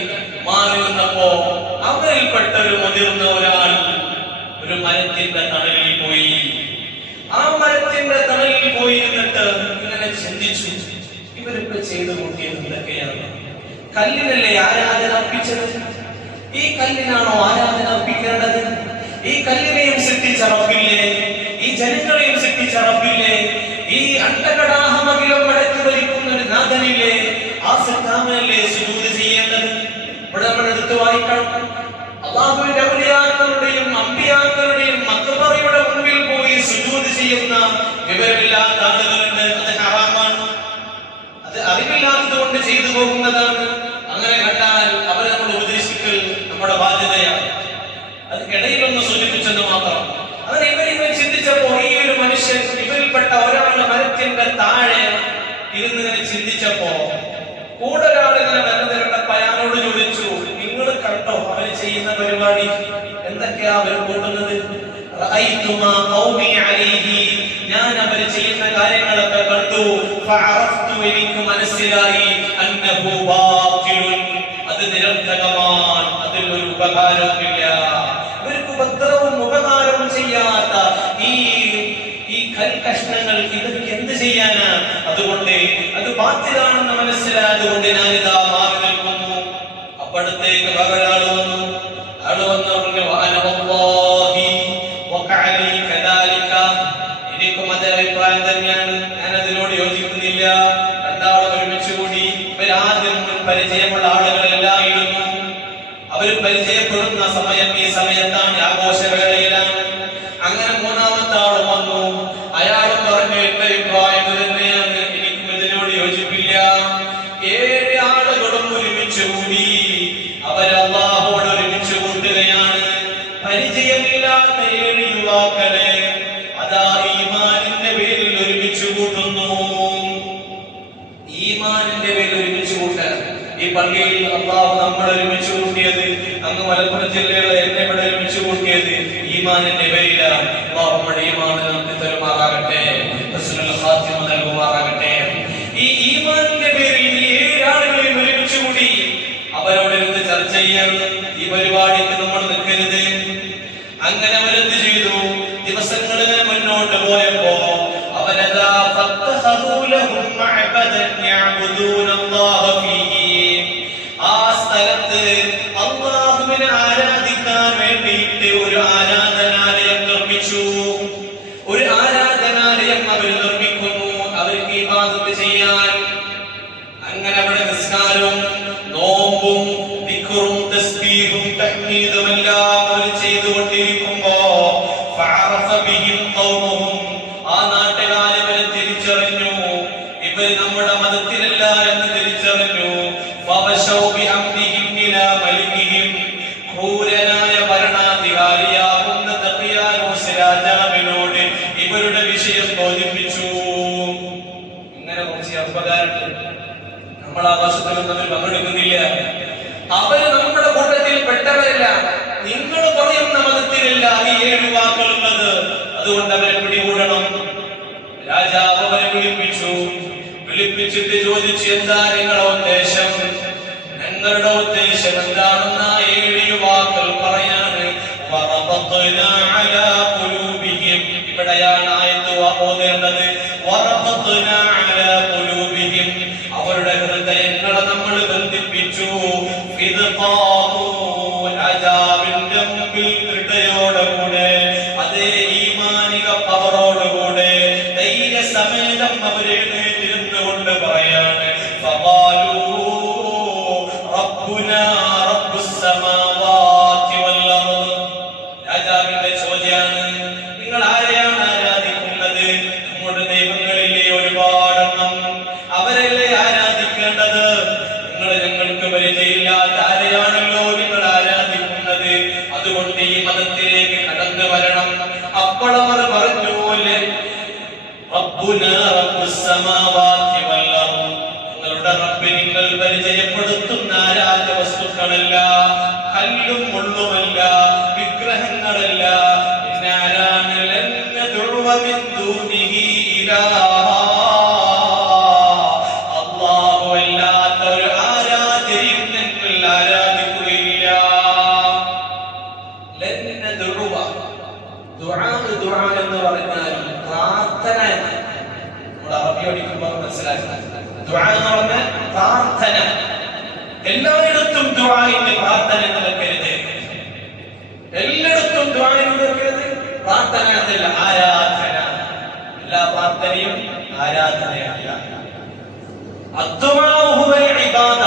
മാറി നിന്നപ്പോ അവരിൽപ്പെട്ട ഒരു മുതിർന്ന ഒരാൾ ഒരു മരത്തിന്റെ തണലിൽ പോയി. ആ മരത്തിന്റെ തണലിൽ പോയി എന്നിട്ട് ഇങ്ങനെ ചിന്തിച്ചു, ഇവരിപ്പോ ചെയ്തു കൂട്ടിയത് എന്തൊക്കെയാണ്? കല്ലിനല്ലേ ആരാധന അർപ്പിച്ചത്? ഈ കല്ലിനാണോ ആരാധന അർപ്പിക്കേണ്ടത്? ഈ കല്ലിനെയും സൃഷ്ടിച്ച റബ്ബില്ലേ? ഈ ജനങ്ങളെയും സൃഷ്ടിച്ച റബ്ബില്ലേ? ഈ അണ്ടകടാഹമകിലും മടക്കി ഭരിക്കുന്ന ഒരു നാഥനില്ലേ? ആ സൃഷ്ടാവിനല്ലേ സുജൂദ് ചെയ്യേണ്ടത്? ഇവിടെ നമ്മൾ എടുത്തു വായിക്കണം. അല്ലാഹുവിന്റെ ഔലിയാക്കളുടെയും അമ്പിയാക്കളുടെയും മഖബറയുടെ മുൻപിൽ പോയി സുജൂദ് ചെയ്യുന്ന വിവരമില്ലാത്ത ആളുകളുണ്ട്. അത് ഹറാമാണ്. അത് അറിവില്ലാത്തത് കൊണ്ട് ചെയ്തു പോകുന്നതാണ്. അങ്ങനെ കണ്ടാൽ അവരെ നമ്മൾ ഉപദേശിക്കൽ നമ്മുടെ ബാധ്യതയാണ്. അത് ഇടയിലൊന്ന് സൂചിപ്പിച്ചെന്ന് മാത്രം. അങ്ങനെ ഇവരിങ്ങനെ ചിന്തിച്ചപ്പോ ഈ ഒരു മനുഷ്യൻ, ഇവരിൽപ്പെട്ട ഒരാളുടെ മരത്തിന്റെ താഴെ ഇരുന്നിങ്ങനെ ചിന്തിച്ചപ്പോ കൂടെ ഒരാളിങ്ങനെ വരുന്നവരുടെ അയാളോട് ചോദിച്ചു, നിങ്ങൾ കണ്ടോ അവര് ചെയ്യുന്ന പരിപാടി? എന്തൊക്കെയാ അവർ കൂട്ടുന്നത്? ഞാൻ അവർ ചെയ്യുന്ന കാര്യങ്ങളൊക്കെ കണ്ടു. എനിക്ക് മനസ്സിലായി അത് നിരർത്ഥകമാണ്, അതിൽ ഒരു ഉപകാരവുമില്ല. ഇവർക്ക് ഉപദ്രവവും ഉപകാരവും ചെയ്യാത്ത ഈ കൽക്കഷ്ണങ്ങൾ ഇവർക്ക് എന്ത് ചെയ്യാനാ? അതുകൊണ്ട് അത് ബാധ്യതാണെന്ന് മനസ്സിലായതുകൊണ്ട് ഞാനിതാ മാറി നിൽക്കുന്നു. അപ്പടുത്തേക്ക് വേറൊരാൾ വന്നു. ആള് വന്നു പറഞ്ഞു, എനിക്കും അതേ അഭിപ്രായം തന്നെയാണ്, ഞാൻ അതിനോട് യോജിക്കുന്നില്ല. രണ്ടാളും ഒരുമിച്ച് കൂടി. ഇവരാദ്യം പരിചയമുള്ള ആളുകളെല്ലായിരുന്നു. അവർ പരിചയപ്പെടുന്ന സമയം ഈ സമയത്താണ്, ആഘോഷവേളയിലാണ്. അങ്ങനെ മൂന്നാമത്തെ ആൾ വന്നു. അയാൾ പറഞ്ഞു, എന്റെ അഭിപ്രായം തന്നെയാണ്, എനിക്കും ഇതിനോട് യോജിപ്പില്ല. 7 ആളുകളും ഒരുമിച്ച് കൂടി. അവർ അല്ലാഹുവോട് ഒരുമിച്ച് കൂട്ടുകയാണ്. പരിചയമില്ലാത്ത 7 യുവാക്കളെ അതാ ഈമാനിന്റെ പേരിൽ ഒരുമിച്ച് കൂട്ടുന്നു. ഈമാനിന്റെ പേരിൽ ഒരുമിച്ച് കൂട്ടാൻ ഈ പള്ളിയിൽ അല്ലാഹു നമ്മൾ ഒരുമിച്ച് കൂട്ടിയത്, അങ്ങ് മലപ്പുറം ജില്ലയിലെ എന്നെ ഇവിടെ ഒരുമിച്ച് കൂട്ടിയത് ഈമാനിന്റെ പേരിലാണ്. അല്ലാഹു നമ്മുടെ ഈമാൻ നമുക്ക് തരുമാറാകട്ടെ, ഹുസ്നുൽ ഖാത്തിമ നൽകുമാറാകട്ടെ. ഈ ഈമാനിന്റെ പേരിൽ 7 ആളുകളെ ഒരുമിച്ച് കൂടി. അവരോട് ഇരുന്ന് ചർച്ച ചെയ്യാൻ ഈ പരിപാടിക്ക് നമ്മൾ നിൽക്കരുത്. അങ്ങനെ അവരെന്ത് ചെയ്തു? ദിവസങ്ങളിൽ മുന്നോട്ട് പോയപ്പോ അവരതാ ആ സ്ഥലത്ത് അല്ലാഹുവിനെ ആരാധിക്കാൻ വേണ്ടിയിട്ട് ഒരു ആരാധനാലയം നിർമ്മിച്ചു. ഒരു ആരാധനാലയം അവർ നിർമ്മിക്കുന്നു, അവർക്ക് ഇബാദത്ത് ചെയ്യാൻ. അങ്ങനെ അവിടെ നിസ്കാരവും നോമ്പും ദിക്റും തസ്ബീഹും തഹ്മീദും എല്ലാം അവർ ചെയ്തുകൊണ്ടിരിക്കുമ്പോ ഫഅറഫ ബിഹിം ഖൗമുഹും, ആ നാട്ടുകാർ ഇവരെ തിരിച്ചറിഞ്ഞു. ഇവർ നമ്മുടെ മതത്തിലല്ല എന്ന് തിരിച്ചറിഞ്ഞു. ഫബശൗ ബിഅംദിഹിം ഇലാ മലികിഹിം, ക്രൂരനായ ഭരണാധികാരിയാകുന്ന ദഖിയാനൂസ് രാജാവിനോട് ഇവരുടെ വിഷയം ബോധിപ്പിച്ചു. ഇങ്ങനെ കുറച്ച് അപകാരമുണ്ട്. നമ്മൾ ആകാശത്തിലൊന്നും അവർ പങ്കെടുക്കുന്നില്ല. അവര് നമ്മുടെ കൂട്ടത്തിൽ പെട്ടവരല്ല. നിങ്ങൾ പറയുന്ന മതത്തിലല്ല ഈ 7 യുവാക്കളുള്ളത്. അതുകൊണ്ട് അവരെ പിടികൂടണം. രാജാവ് അവരെ വിളിപ്പിച്ചിട്ട് ചോദിച്ചു, എന്താ നിങ്ങളുടെ ഉദ്ദേശം? ഞങ്ങളുടെ ഉദ്ദേശം എന്താണെന്ന് 7 യുവാക്കൾ പറയാണ്. ഇവിടെയാണ് ആയത്ത് ഓതേണ്ടത്. അവരുടെ ഹൃദയങ്ങളെ നമ്മൾ ബന്ധിപ്പിച്ചു. രാജാവിന്റെ മുമ്പിൽ ദൃഢയോടുകൂടെ, അതേ ഈമാനിക പവറോടുകൂടെ ധൈര്യസമേതം അവരെ എഴുന്നേറ്റിരുന്നുകൊണ്ട് പറയാണ്, രാജാവിന്റെ ചോദ്യാണ്, നിങ്ങൾ ആരെയാണ് ആരാധിക്കുന്നത്? നമ്മുടെ ദൈവങ്ങളിലെ ഒരുപാടെണ്ണം, അവരല്ലേ ആരാധിക്കേണ്ടത്? നിങ്ങൾ ഞങ്ങൾക്ക് പരിചയമില്ലാത്ത ആരെയാണല്ലോ നിങ്ങൾ ആരാധിക്കുന്നത്. അതുകൊണ്ട് ഈ മതത്തിലേക്ക് കടന്നു വരണം. അപ്പോൾ അവർ പറഞ്ഞു, നിങ്ങളുടെ റബ്ബ് നിങ്ങൾ പരിചയപ്പെടുത്തുന്ന ആരാധ വസ്തുക്കളല്ല, കല്ലും മുള്ളുമല്ല, വിഗ്രഹങ്ങളല്ല. അല്ലാഹുവല്ലാത്ത ഒരു ആരാധനയും നിങ്ങൾ ആരാധിക്കുകയില്ല. ദുആ എന്ന് പറഞ്ഞാൽ പ്രാർത്ഥന എന്നാണ്. നമ്മൾ അറബി പഠിക്കുമ്പോൾ മനസ്സിലാക്കുക. ദുആ എന്ന് പറഞ്ഞാൽ പ്രാർത്ഥന. എല്ലായിടത്തും ദുആഇന്റെ പ്രാർത്ഥന നടക്കരുത്. എല്ലായിടത്തും ദുആഇന് നടക്കരുത്. പ്രാർത്ഥന എന്നല്ല, ആരാധന. എല്ലാ പ്രാർത്ഥനയും ആരാധനയല്ല. അദ്ദുആഉ ഹുവൽ ഇബാദ.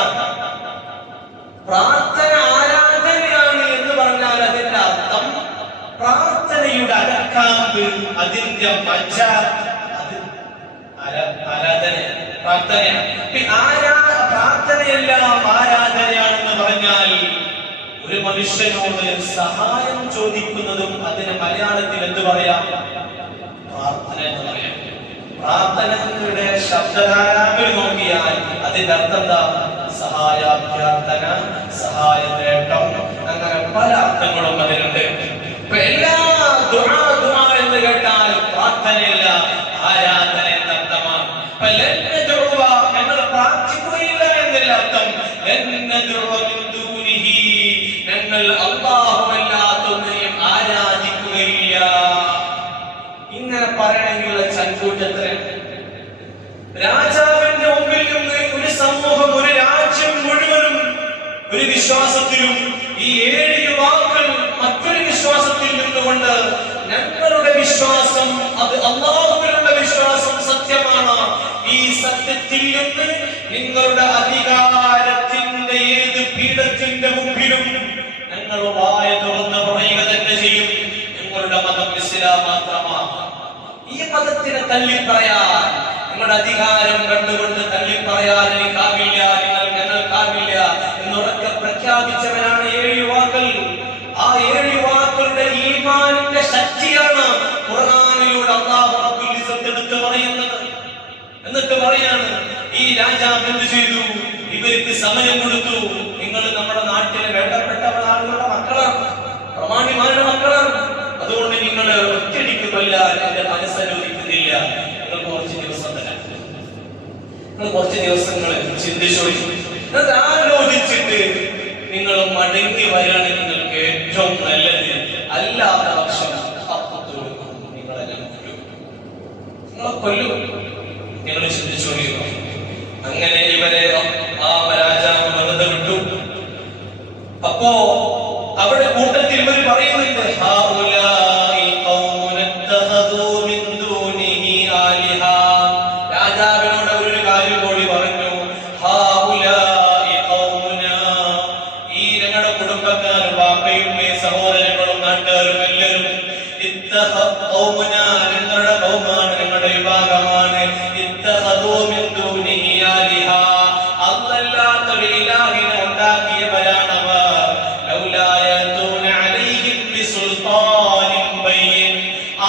പ്രാർത്ഥന ആരാധനയാണ് എന്ന് പറഞ്ഞാൽ അതിന്റെ അർത്ഥം പ്രാർത്ഥനയുടെ അടക്കാമ്പ്, അതിന്റെ മജ്ജ, ആരാധന പ്രാർത്ഥനയാണ്. പ്രാർത്ഥനയെല്ലാം ആരാധനയാണെന്ന് പറഞ്ഞാൽ ഒരു മനുഷ്യനോട് സഹായം ചോദിക്കുന്നതും അതിന് മലയാളത്തിൽ എന്ത് പറയാം? പ്രാർത്ഥന എന്ന് പറയാം. പ്രാർത്ഥനയുടെ ശബ്ദധാരാവിൽ നോക്കിയാൽ അതിന്റെ അർത്ഥം എന്താ? സഹായാഭ്യർത്ഥന, സഹായ നേട്ടം, അങ്ങനെ പല അർത്ഥങ്ങളും അതിനുണ്ട്. എല്ലാ ദുആ എന്ന് കേട്ടാൽ പ്രാർത്ഥനയല്ല, ആരാധന എന്നർത്ഥമാണ്. ഞങ്ങൾ പ്രാർത്ഥിക്കുകയില്ല എന്നല്ല അർത്ഥം. ഞങ്ങൾ അല്ലാഹുവല്ലാത്തൊന്നിനെയും ആരാധിക്കുകയില്ല. ഇങ്ങനെ പറയണമെങ്കിലുള്ള ചങ്കൂറ്റത്ര രാജാവിന്റെ മുമ്പിൽ നിന്ന് ഒരു സമൂഹം, ഒരു രാജ്യം മുഴുവനും ഒരു വിശ്വാസത്തിലും ഈ 7 യുവാക്കൾ മറ്റൊരു വിശ്വാസത്തിൽ നിന്നുകൊണ്ട് ഞങ്ങളുടെ വിശ്വാസം അത് അല്ലാഹുവിലുള്ള വിശ്വാസം സത്യമാണ്. ഈ സത്യത്തിൽ നിന്ന് നിങ്ങളുടെ അധികാരത്തിന്റെ ഏത് പീഠത്തിന്റെ മുമ്പിലും ഞങ്ങൾ വായ തുറന്ന് മതം ഇസ്ലാം മാത്രമാണ്. ഈ മതത്തിനെ തള്ളിപ്പറയാൻ, നിങ്ങളുടെ അധികാരം കണ്ടുകൊണ്ട് തള്ളിപ്പറയാൻ എനിക്കാവില്ല, ഞങ്ങൾക്കാവില്ല എന്നുറക്കെ പ്രഖ്യാപിച്ചവരാണ് 7 യുവാക്കൾ. ആ 7 യുവാക്കളുടെ ഈമാനിന്റെ ശക്തിയാണ് ഖുർആനിലൂടെ അല്ലാഹു റബ്ബുൽ ഇസ്സത്ത് എടുത്തു പറയുന്നത്. എന്നിട്ട് പറയാണ്, ഈ രാജാവ് എന്ത് ചെയ്തു? ഇവർക്ക് സമയം കൊടുത്തു. നിങ്ങൾ നമ്മുടെ നാട്ടിലെ വേണ്ടപ്പെട്ടവരുടെ മക്കളാണ്, പ്രമാണിമാരുടെ മക്കളാണ്, അതുകൊണ്ട് നിങ്ങൾ ഒറ്റടിക്ക് കൊല്ലാൻ എന്റെ മനസ്സനുവദിക്കുന്നില്ല. നിങ്ങൾ കുറച്ച് ദിവസം തരാം, നിങ്ങൾ കുറച്ച് ദിവസങ്ങൾ ചിന്തിച്ചു ആലോചിച്ചിട്ട് നിങ്ങൾ മടങ്ങി വരാണ് നിങ്ങൾക്ക് ഏറ്റവും നല്ലത്. അല്ലാത്ത പക്ഷം നിങ്ങളെ കൊല്ലും. നിങ്ങൾ ചിന്തിച്ചു. അങ്ങനെ ഇവരെ ആ രാജാവ് വെറുതെ വിട്ടു. അപ്പോ അവിടെ കൂട്ടത്തിൽ ഇവർ പറയുന്നുണ്ട്, രാജാവിനോട് അവരൊരു കാര്യം കൂടി പറഞ്ഞു, ഈ ഞങ്ങളുടെ കുടുംബക്കാരും വാപ്പയും സഹോദരങ്ങളും നാട്ടുകാരും എല്ലാവരും ഞങ്ങളുടെ കൗമാണ്, ഞങ്ങളുടെ വിഭാഗമാണ്. അല്ലാത്തൊരു ഇലാഹിനെ ഉണ്ടാക്കിയവരാണവർ.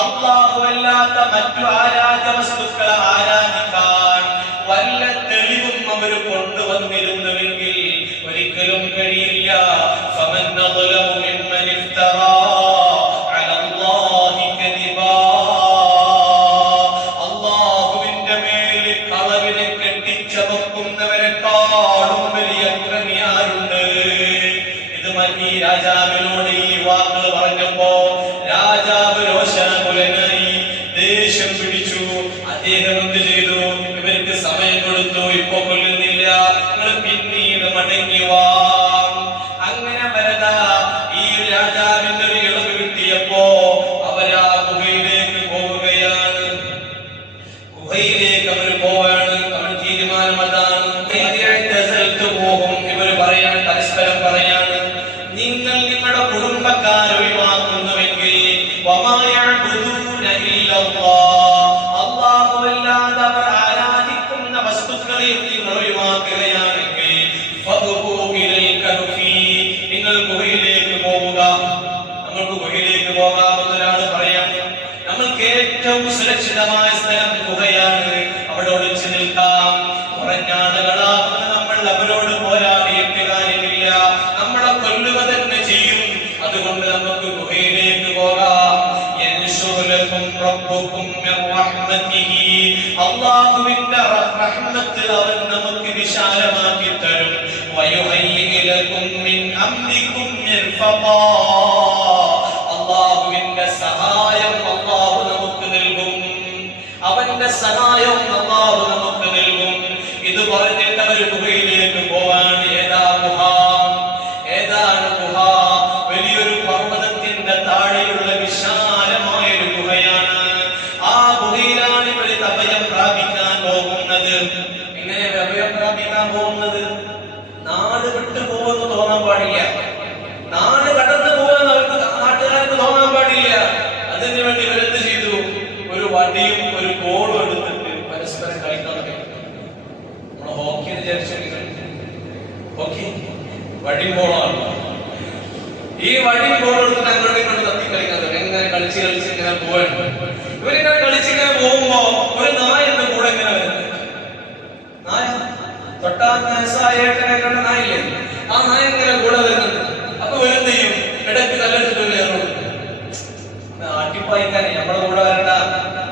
അല്ലാഹു അല്ലാത്ത മറ്റു ആരാധ്യ വസ്തുക്കളെ ആരാധിക്കാൻ വല്ല തെളിവും അവർ കൊണ്ടുവന്നിരുന്നുവെങ്കിൽ ഒരിക്കലും കഴിയില്ല. അല്ലാഹുവിന്റെ മേൽ കളവിനെ കെട്ടിച്ചമക്കുന്നവരെക്കാളും വലിയ അക്രമിയാരുണ്ട്. ഇത് ഈ രാജാവിനോട് ഈ വാക്കുകൾ പറഞ്ഞപ്പോ രാജാവ് രോഷാകുലനായി, ദേഷ്യം പിടിച്ചു. അദ്ദേഹം എന്ത് ചെയ്തു? ഇവർക്ക് സമയം കൊടുത്തു. ഇപ്പൊ കൊല്ലുന്നില്ല, നിങ്ങൾ പിന്നീട് മടങ്ങി വാ. അങ്ങനെ വരതാ ഈ രാജാവിന്റെ ഒരു ഇളവ് കിട്ടിയപ്പോ അവരാ ഗുഹയിലേക്ക് പോവുകയാണ്. ഗുഹയിലേക്ക് അവർ പോവാണ്. അവർ തീരുമാനം അതാണ്. ഇവർ പറയാണ്, പരസ്പരം പറയാണ്, നിങ്ങൾ നിങ്ങളുടെ കുടുംബക്കാരെ ഒഴിവാക്കുന്നുവെങ്കിൽ അല്ലാഹുവല്ലാതെ അവർ ആരാധിക്കുന്ന വസ്തുക്കളെയും നിങ്ങൾ ഒഴിവാക്കുകയാണെങ്കിൽ നിങ്ങൾ ഗുഹയിലേക്ക് പോവുക. നമ്മൾക്ക് ഗുഹയിലേക്ക് പോകാമെന്നൊരാള് പറയാം. നമ്മൾക്ക് ഏറ്റവും സുരക്ഷിതമായ സ്ഥലം ഗുഹയാണ്, അവിടെ ഒളിച്ചു നിൽക്കാം. കുറഞ്ഞ ആളുകളാകുന്ന നമ്മൾ അവരോട് പോരാടിയിട്ട് കാര്യമില്ല, നമ്മളെ കൊല്ലുക തന്നെ ചെയ്യും. അതുകൊണ്ട് നമുക്ക് ഗുഹയിലേക്ക് പോകാം. അല്ലാഹുവിന്റെ റഹ്മത്ത് അവൻ നമുക്ക് വിശാലമാക്കി തരും. അല്ലാഹുവിന്റെ സഹായം അല്ലാഹു നമുക്ക് നൽകും. അവന്റെ സഹായം അല്ലാഹു നമുക്ക് നൽകും. ഇത് പറഞ്ഞിട്ട് അവർ ഗുഹയിലേക്ക് പോവാണ്. ഏതാണ് ഗുഹ? വലിയൊരു പർവ്വതത്തിന്റെ താഴെയുള്ള വിശാലമായ ഒരു ഗുഹയാണ്. ആ ഗുഹയിലാണ് ഇവർ അഭയം പ്രാപിക്കാൻ പോകുന്നത്. എങ്ങനെ അഭയം പ്രാപിക്കാൻ പോകുന്നത്? നാട് വിട്ടു പോകുമെന്ന് തോന്നാൻ പാടില്ല, നാട് കടന്നു പോകുമെന്ന് അവർക്ക് നാട്ടുകാർക്ക് തോന്നാൻ പാടില്ല. അതിനു വേണ്ടി ഇവരെന്ത് ചെയ്തു? ഒരു വടിയും ഒരു ബോളും എടുത്തിട്ട് പരസ്പരം കളിക്കാൻ തുടങ്ങി. നമ്മൾ ഹോക്കി വിചാരിച്ചു, ഹോക്കി വടി ബോളാണ്. ഈ വടി ബോൾ എടുത്തിട്ട് അങ്ങോട്ടും ഇങ്ങോട്ട് തത്തി കളിക്കാൻ തുടങ്ങി. എങ്ങനെ കളിച്ച് ഇങ്ങനെ പോവാണ്. ഇവരിങ്ങനെ കളിച്ചിങ്ങനെ പോകുമ്പോ ഒരു നായ എന്റെ കൂടെ ഇങ്ങനെ വരുന്നത്. നായ തൊട്ടാൻ നായട്ടനെ കണ്ട നായില്ലേ, ആ നായ ഇങ്ങനെ കൂടെ വരുന്നത്. അപ്പൊ ഇവരെന്ത് ചെയ്യും? ഇടയ്ക്ക് കല്ലെടുത്തിട്ട് കയറുള്ളൂ. ആട്ടിപ്പായിക്കാനെ നമ്മുടെ കൂടെ വരണ്ട,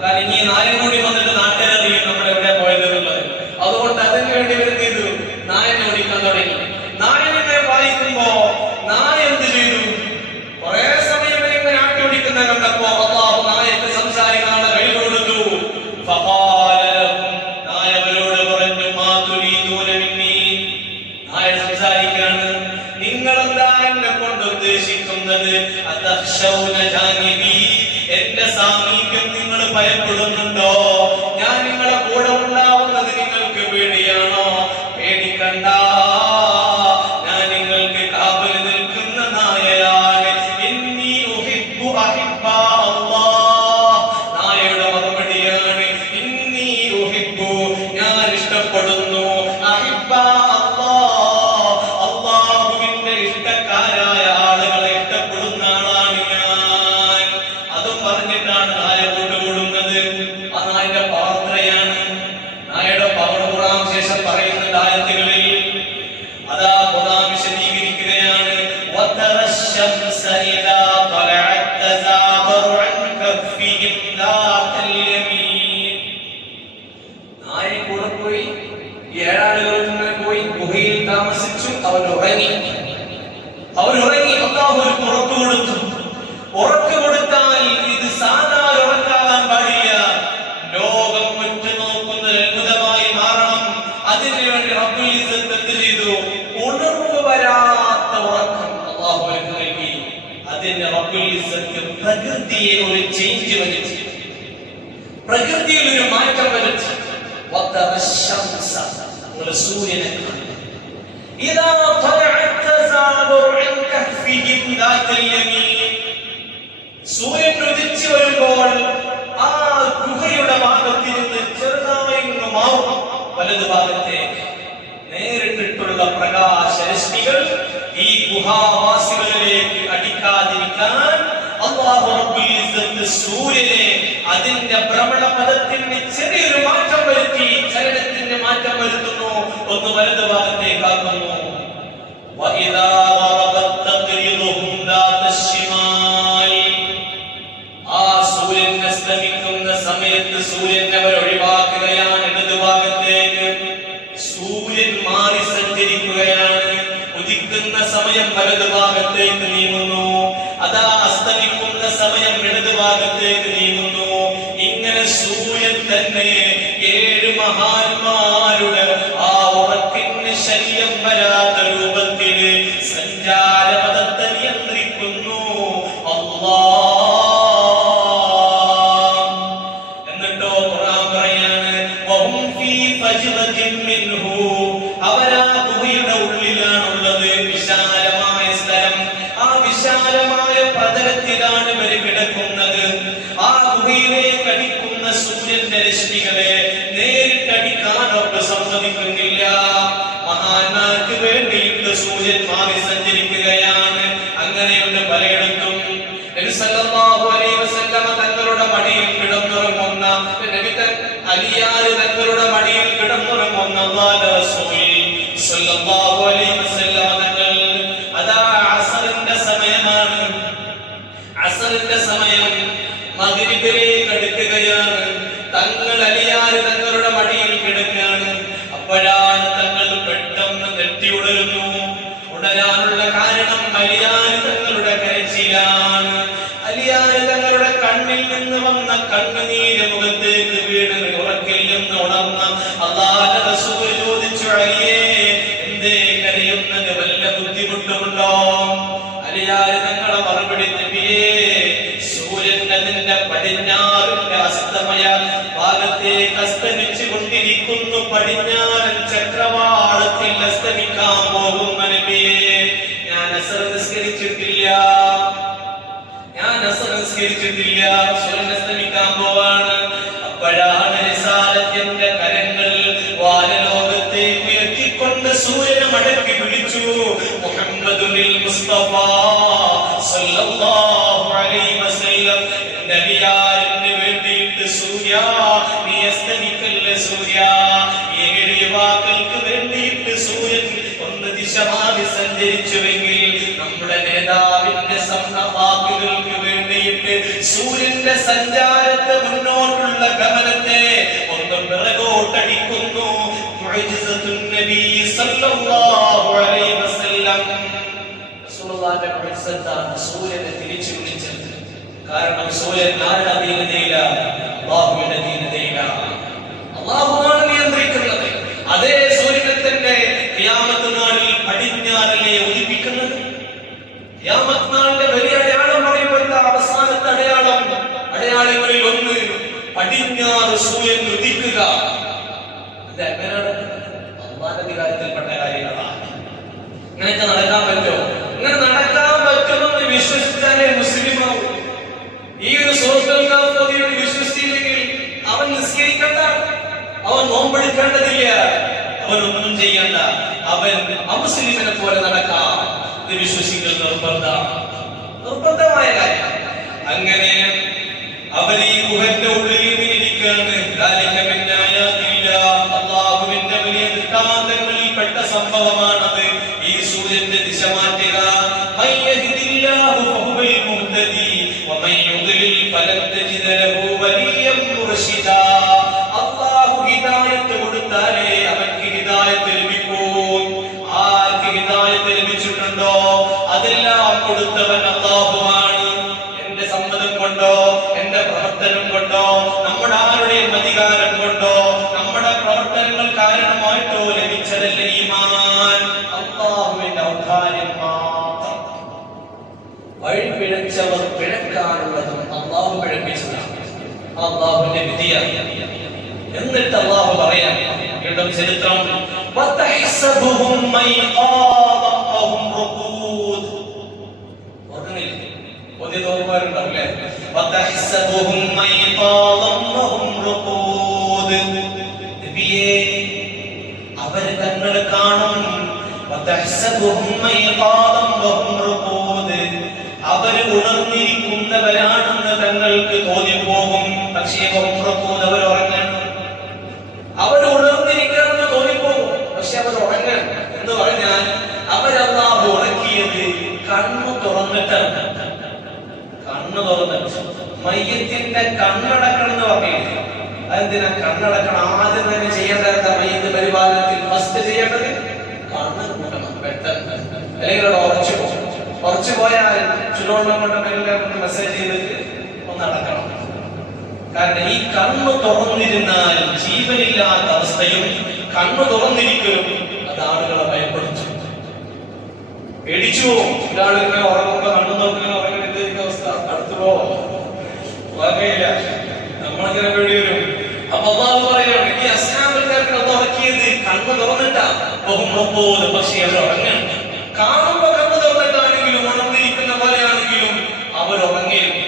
കാരണം ഇനി നായൻ കൂടി വന്നിട്ട് നാട്ടുകാരറിയും നമ്മൾ എവിടെ പോയത് എന്നുള്ളത്. അതുകൊണ്ട് അതിന് വേണ്ടി ഇവരെന്ത് ചെയ്തു? നായനെ ഓടിക്കാൻ തുടങ്ങി. നായനെ പായിക്കുമ്പോ നായ എന്ത് ചെയ്തു? കുറെ സമയം ഇവരിങ്ങനെ ആട്ടി ഓടിക്കുന്ന കണ്ടപ്പോ അല്ലാഹു നായക്ക് സംസാരിക്കാനുള്ള കഴിവ് കൊടുത്തു. നായ അവരോട് പറഞ്ഞു, നായ സംസാരിക്കാണ്, നിങ്ങളെന്താ എന്നെ കൊണ്ട് ഉദ്ദേശിക്കുന്നത്? എന്റെ സാമീപ്യം നിങ്ങൾ ഭയപ്പെടുന്നുണ്ടോ? ഞാൻ നിങ്ങളെ കൂടെ ഉണ്ടാവുന്നത് നിങ്ങൾക്ക് പേടിയാണോ? പേടിക്കണ്ട, ഞാൻ നിങ്ങൾക്ക് കാവൽ നിൽക്കുന്ന നായയാണ്. പ്രകൃതിയെ ഒരു ചേഞ്ച് വരുത്തി, പ്രകൃതിയിൽ ഒരു മാറ്റം വരുത്തി. സൂര്യനെ സൂര്യൻ ഉദിച്ചു വരുമ്പോൾ ആ ഗുഹയുടെ ഭാഗത്തിൽ നിന്ന് ചെറുതായി മാറും വലതു ഭാഗത്തേക്ക് നേരിട്ടിട്ടുള്ള പ്രകാശരശ്മികൾ ഈ ഗുഹാവാസികളിലേക്ക് അടിക്കാതിരിക്കാൻ അല്ലാഹു റബ്ബുൽ ഇസ്സത്ത് സൂര്യനെ അതിന്റെ ഭ്രമണപഥത്തിന് ചെറിയൊരു മാറ്റം വരുത്തി, ചലനത്തിന് മാറ്റം വരുത്തുന്നു, ഒന്ന് വലതു ഭാഗത്തേക്കാക്കുന്നു. ആ സൂര്യൻ അസ്തമിക്കുന്ന സമയത്ത് സൂര്യൻ അവർ ഒഴിവാക്കുകയാണ് ഇടതു ഭാഗത്തേക്ക്. സൂര്യൻ മാറി സഞ്ചരിക്കുകയാണ്. ഉദിക്കുന്ന സമയം വലതു ഭാഗത്തേക്ക് നീങ്ങുന്നു, അതാ അസ്തമിക്കുന്ന സമയം ഇടതു ഭാഗത്തേക്ക് നീങ്ങുന്നു. ഇങ്ങനെ സൂര്യൻ തന്നെ 7 മഹാന്മാരുടെ ആ ഉറക്കിന് ശല്യം വരാത്ത രൂപത്തിൽ സഞ്ചാരപഥത്തെ നിയന്ത്രിക്കുന്നു അല്ലാഹ്. എന്നിട്ടോ ഖുർആൻ പറയാണ് വഹും ഫീ ഫജ്റത്തിൻ മിൻഹു, അവരാ ഗുഹയുടെ ഉള്ളിലാണുള്ളത്. വിശാലമായ സ്ഥലം, ആ വിശാലമായ പ്രതലത്തിലാണ് ഇവർ കിടക്കുന്നത്. ആ ഗുഹയിലേക്ക് അടിക്കുന്ന സൂര്യന്റെ രശ്മികളെ നേരിട്ടടിക്കാൻ അവർക്ക് സമ്മതിക്കുന്നില്ല. മഹാന്മാർക്ക് വേണ്ടിയിട്ട് സൂര്യൻ മാറി സഞ്ചരിക്കുകയാണ്. അങ്ങനെയുണ്ട് പലയിടത്തും. നബി സല്ലല്ലാഹു അലൈഹി വസല്ലമ തങ്ങളുടെ മടിയിൽ കിടന്നുറങ്ങുന്ന അലിയാർ തങ്ങളുടെ മടിയിൽ കിടന്നുറങ്ങുന്ന അല്ലാഹുവിന്റെ റസൂൽ സല്ലല്ലാഹു അലൈഹി വസല്ലമ തങ്ങൾ അതാ അസറിന്റെ സമയമാണ്. അസറിന്റെ സമയം മഗ്രിബിലേക്ക് അടുക്കുകയാണ്. തങ്ങൾ അലിയാർ തങ്ങളുടെ മടിയിൽ കിടക്കുകയാണ്. അപ്പോഴാണ് തങ്ങൾ പെട്ടെന്ന് നെട്ടിയുടരുന്നു. ഉടരാനുള്ള കാരണം അലിയാർ തങ്ങളുടെ കരച്ചിലാണ്. അലിയാർ തങ്ങളുടെ കണ്ണിൽ നിന്ന് വന്ന കണ്ണുനീര് മുഖത്തേക്ക് വീണ് ഉറക്കിൽ നിന്ന് ഉണർന്ന അല്ലാഹുവിന്റെ റസൂൽ ചോദിച്ചു, അലിയേ എന്തേ കരയുന്നത്, വല്ല ബുദ്ധിമുട്ടുമുണ്ടോ? അലിയാർ തങ്ങളെ മറുപടി, നബിയേ സൂര്യൻ അതിന്റെ പടിഞ്ഞാറിന്റെ അസ്തമയ ഭാഗത്തേക്ക് അസ്തമിച്ചു കൊണ്ടിരിക്കുന്നു. പടിഞ്ഞാറൻ ചക്രവാളത്തിൽ അസ്തമിക്കാൻ പോകുന്ന നബിയേ, ഞാൻ അസർ നിസ്കരിച്ചിട്ടില്ല, സൂര്യൻ അസ്തമിക്കാൻ പോവാണ്. അപ്പോഴാണ് റിസാലത്തിന്റെ കരങ്ങൾ വാനലോകത്തേക്ക് ഉയർത്തിക്കൊണ്ട് സൂര്യനെ മടക്കി പിടിച്ചു. മുഹമ്മദുൽ മുസ്തഫ സല്ലല്ലാഹു അലൈഹി വസല്ലം, നബിയാരിന് വേണ്ടിയിട്ട് സൂര്യ നീ അസ്തമിക്കല്ലേ സൂര്യ. 7 യുവാക്കൾക്ക് വേണ്ടിയിട്ട് സൂര്യൻ ഒന്ന് ദിശ മാറി സഞ്ചരിച്ചുവെങ്കിൽ നമ്മുടെ നേതാവിന്റെ വാക്കുകൾക്ക് വേണ്ടിയിട്ട് സൂര്യന്റെ സഞ്ചാരത്തെ മുന്നോട്ടുള്ള ഗമനത്തെ ഒന്ന് പിറകോട്ടടിക്കുന്നു. മുഅ്ജിസത്തുൻ നബി സല്ലല്ലാഹു അലൈഹി വസല്ലം, റസൂലുള്ളാഹിന്റെ മുഅ്ജിസത്താണ് സൂര്യനെ തിരിച്ചു വിളിച്ചത്. കാരണം സൂര്യൻ ആരുടെ അധീനതയിലാണ്? അല്ലാഹുവിന്റെ അധീനതയിലാണ്. അല്ലാഹുവാണ് നിയന്ത്രിക്കുന്നത്. അതേ സൂര്യനെ തന്നെ ഖിയാമത്ത് നാളിൽ പടിഞ്ഞാറിലെ ഉദിപ്പിക്കുന്നത്. ഖിയാമത്ത് നാളിന്റെ വലിയ അടയാളം പറയുമ്പോൾ അവസാനത്തെ അടയാളങ്ങളിൽ ഒന്ന് പടിഞ്ഞാറ് സൂര്യൻ ഉദിക്കുക. ഇത് എങ്ങനെയാണ്? അല്ലാഹുവിന്റെ അധികാരത്തിൽപ്പെട്ട കാര്യങ്ങളാണ്. ഇങ്ങനെയൊക്കെ നടക്കാൻ പറ്റുമോ? ഇങ്ങനെ നടക്കാൻ പറ്റുമെന്ന് വിശ്വസിച്ചാലേ മുസ്ലിമാവും. ഈ ഒരു സൂറത്തുൽ വിശ്വസിച്ചില്ലെങ്കിൽ അവൻ നിസ്കരിക്കണ്ട, അവൻ നോമ്പെടുക്കേണ്ടതില്ല, അവനൊന്നും ചെയ്യണ്ട, അവൻ അമുസ്ലിമിനെ പോലെ നടക്കാം. ഇത് വിശ്വസിക്കൽ നിർബന്ധമായ കാര്യം. അങ്ങനെ അവർ ഈ ഗുഹന്റെ ഉള്ളിൽ ഇരിക്കുകയാണ്. അല്ലാഹുവിന്റെ വലിയ ദൃഷ്ടാന്തങ്ങളിൽ പെട്ട സംഭവമാണത്. ഈ സൂര്യന്റെ ദിശ മാറ്റുക. അല്ലാഹു ഹിദായത്ത് കൊടുത്താലേ അവർക്ക് ഹിദായത്ത് ലഭിക്കൂ. ആർക്ക് ഹിദായത്ത് ലഭിച്ചിട്ടുണ്ടോ അതെല്ലാം കൊടുത്തവൻ അല്ലാഹുവാണ്. എന്റെ സമ്മതം കൊണ്ടോ എന്റെ പ്രവർത്തനം കൊണ്ടോ നമ്മുടെ ആരുടെയും അധികാരം കൊണ്ടോ നമ്മുടെ പ്രവർത്തനങ്ങൾ കാരണമായിട്ടോ ലഭിച്ചതല്ല ഈമാൻ. അല്ലാഹുവിന്റെ ഔദാര്യം മാത്രം. വഴി പിഴച്ചവർ അള്ളാഹുവിന്റെ വിധിയാണ്. എന്നിട്ട് അള്ളാഹു പറയാം വീണ്ടും ചരിത്രം അവര് തങ്ങൾ കാണും, അവര് ഉണർന്നിരിക്കുന്നവരാണെന്ന് തങ്ങൾക്ക് തോന്നിപ്പോകും. പക്ഷേ അവർ ഉറങ്ങണം. അവർ ഉണർന്നിരിക്കണമെന്ന് തോന്നിപ്പോകും, പക്ഷെ അവർ ഉറങ്ങണം. എന്ന് പറഞ്ഞാൽ അവരല്ലാഹു ഉറക്കിയത് കണ്ണു തുറന്നിട്ടാണ്. കണ്ണു തുറന്നിട്ട് മയ്യത്തിന്റെ കണ്ണടക്കണം എന്ന് പറഞ്ഞില്ലേ? അതെന്തിനാ കണ്ണടക്കണം? ആദ്യം തന്നെ ചെയ്യേണ്ടത് മയ്യത്ത് പരിപാലനത്തിൽ ഫസ്റ്റ് ചെയ്യേണ്ടത് കണ്ണ് കൂട്ടണം പെട്ടെന്ന്, അല്ലെങ്കിൽ ഉറച്ചു പോയാൽ ചുരുവെള്ളം കൊണ്ട് മെല്ലെ മെസ്സേജ് ചെയ്തിട്ട് ഒന്ന് അടക്കണം. കാരണം ഈ കണ്ണു തുറന്നിരുന്നാൽ ജീവനില്ലാത്ത അവസ്ഥയും കണ്ണു തുറന്നിരിക്കലും അത് ആളുകളെ ഭയപ്പെടുത്തും, പേടിച്ചു പോകും. ഒരാളിങ്ങനെ ഉറങ്ങുമ്പോ കണ്ണു നോക്കുന്ന ഉറങ്ങുന്ന അവസ്ഥ അടുത്തു പോകില്ല, നമ്മളിങ്ങനെ പേടി വരും. അപ്പൊ അള്ളാഹു പറയാണ് ഈ അസ്ഹാബുൽ കഹ്ഫിനെ ഉറക്കിയത് കണ്ണു തുറന്നിട്ടാ. പക്ഷേ അവർ ഉറങ്ങണം. കാണുമ്പോ കണ്ണു തുറന്നിട്ടാണെങ്കിലും ഉണർന്നിരിക്കുന്ന പോലെയാണെങ്കിലും അവർ ഉറങ്ങിയിരുന്നു.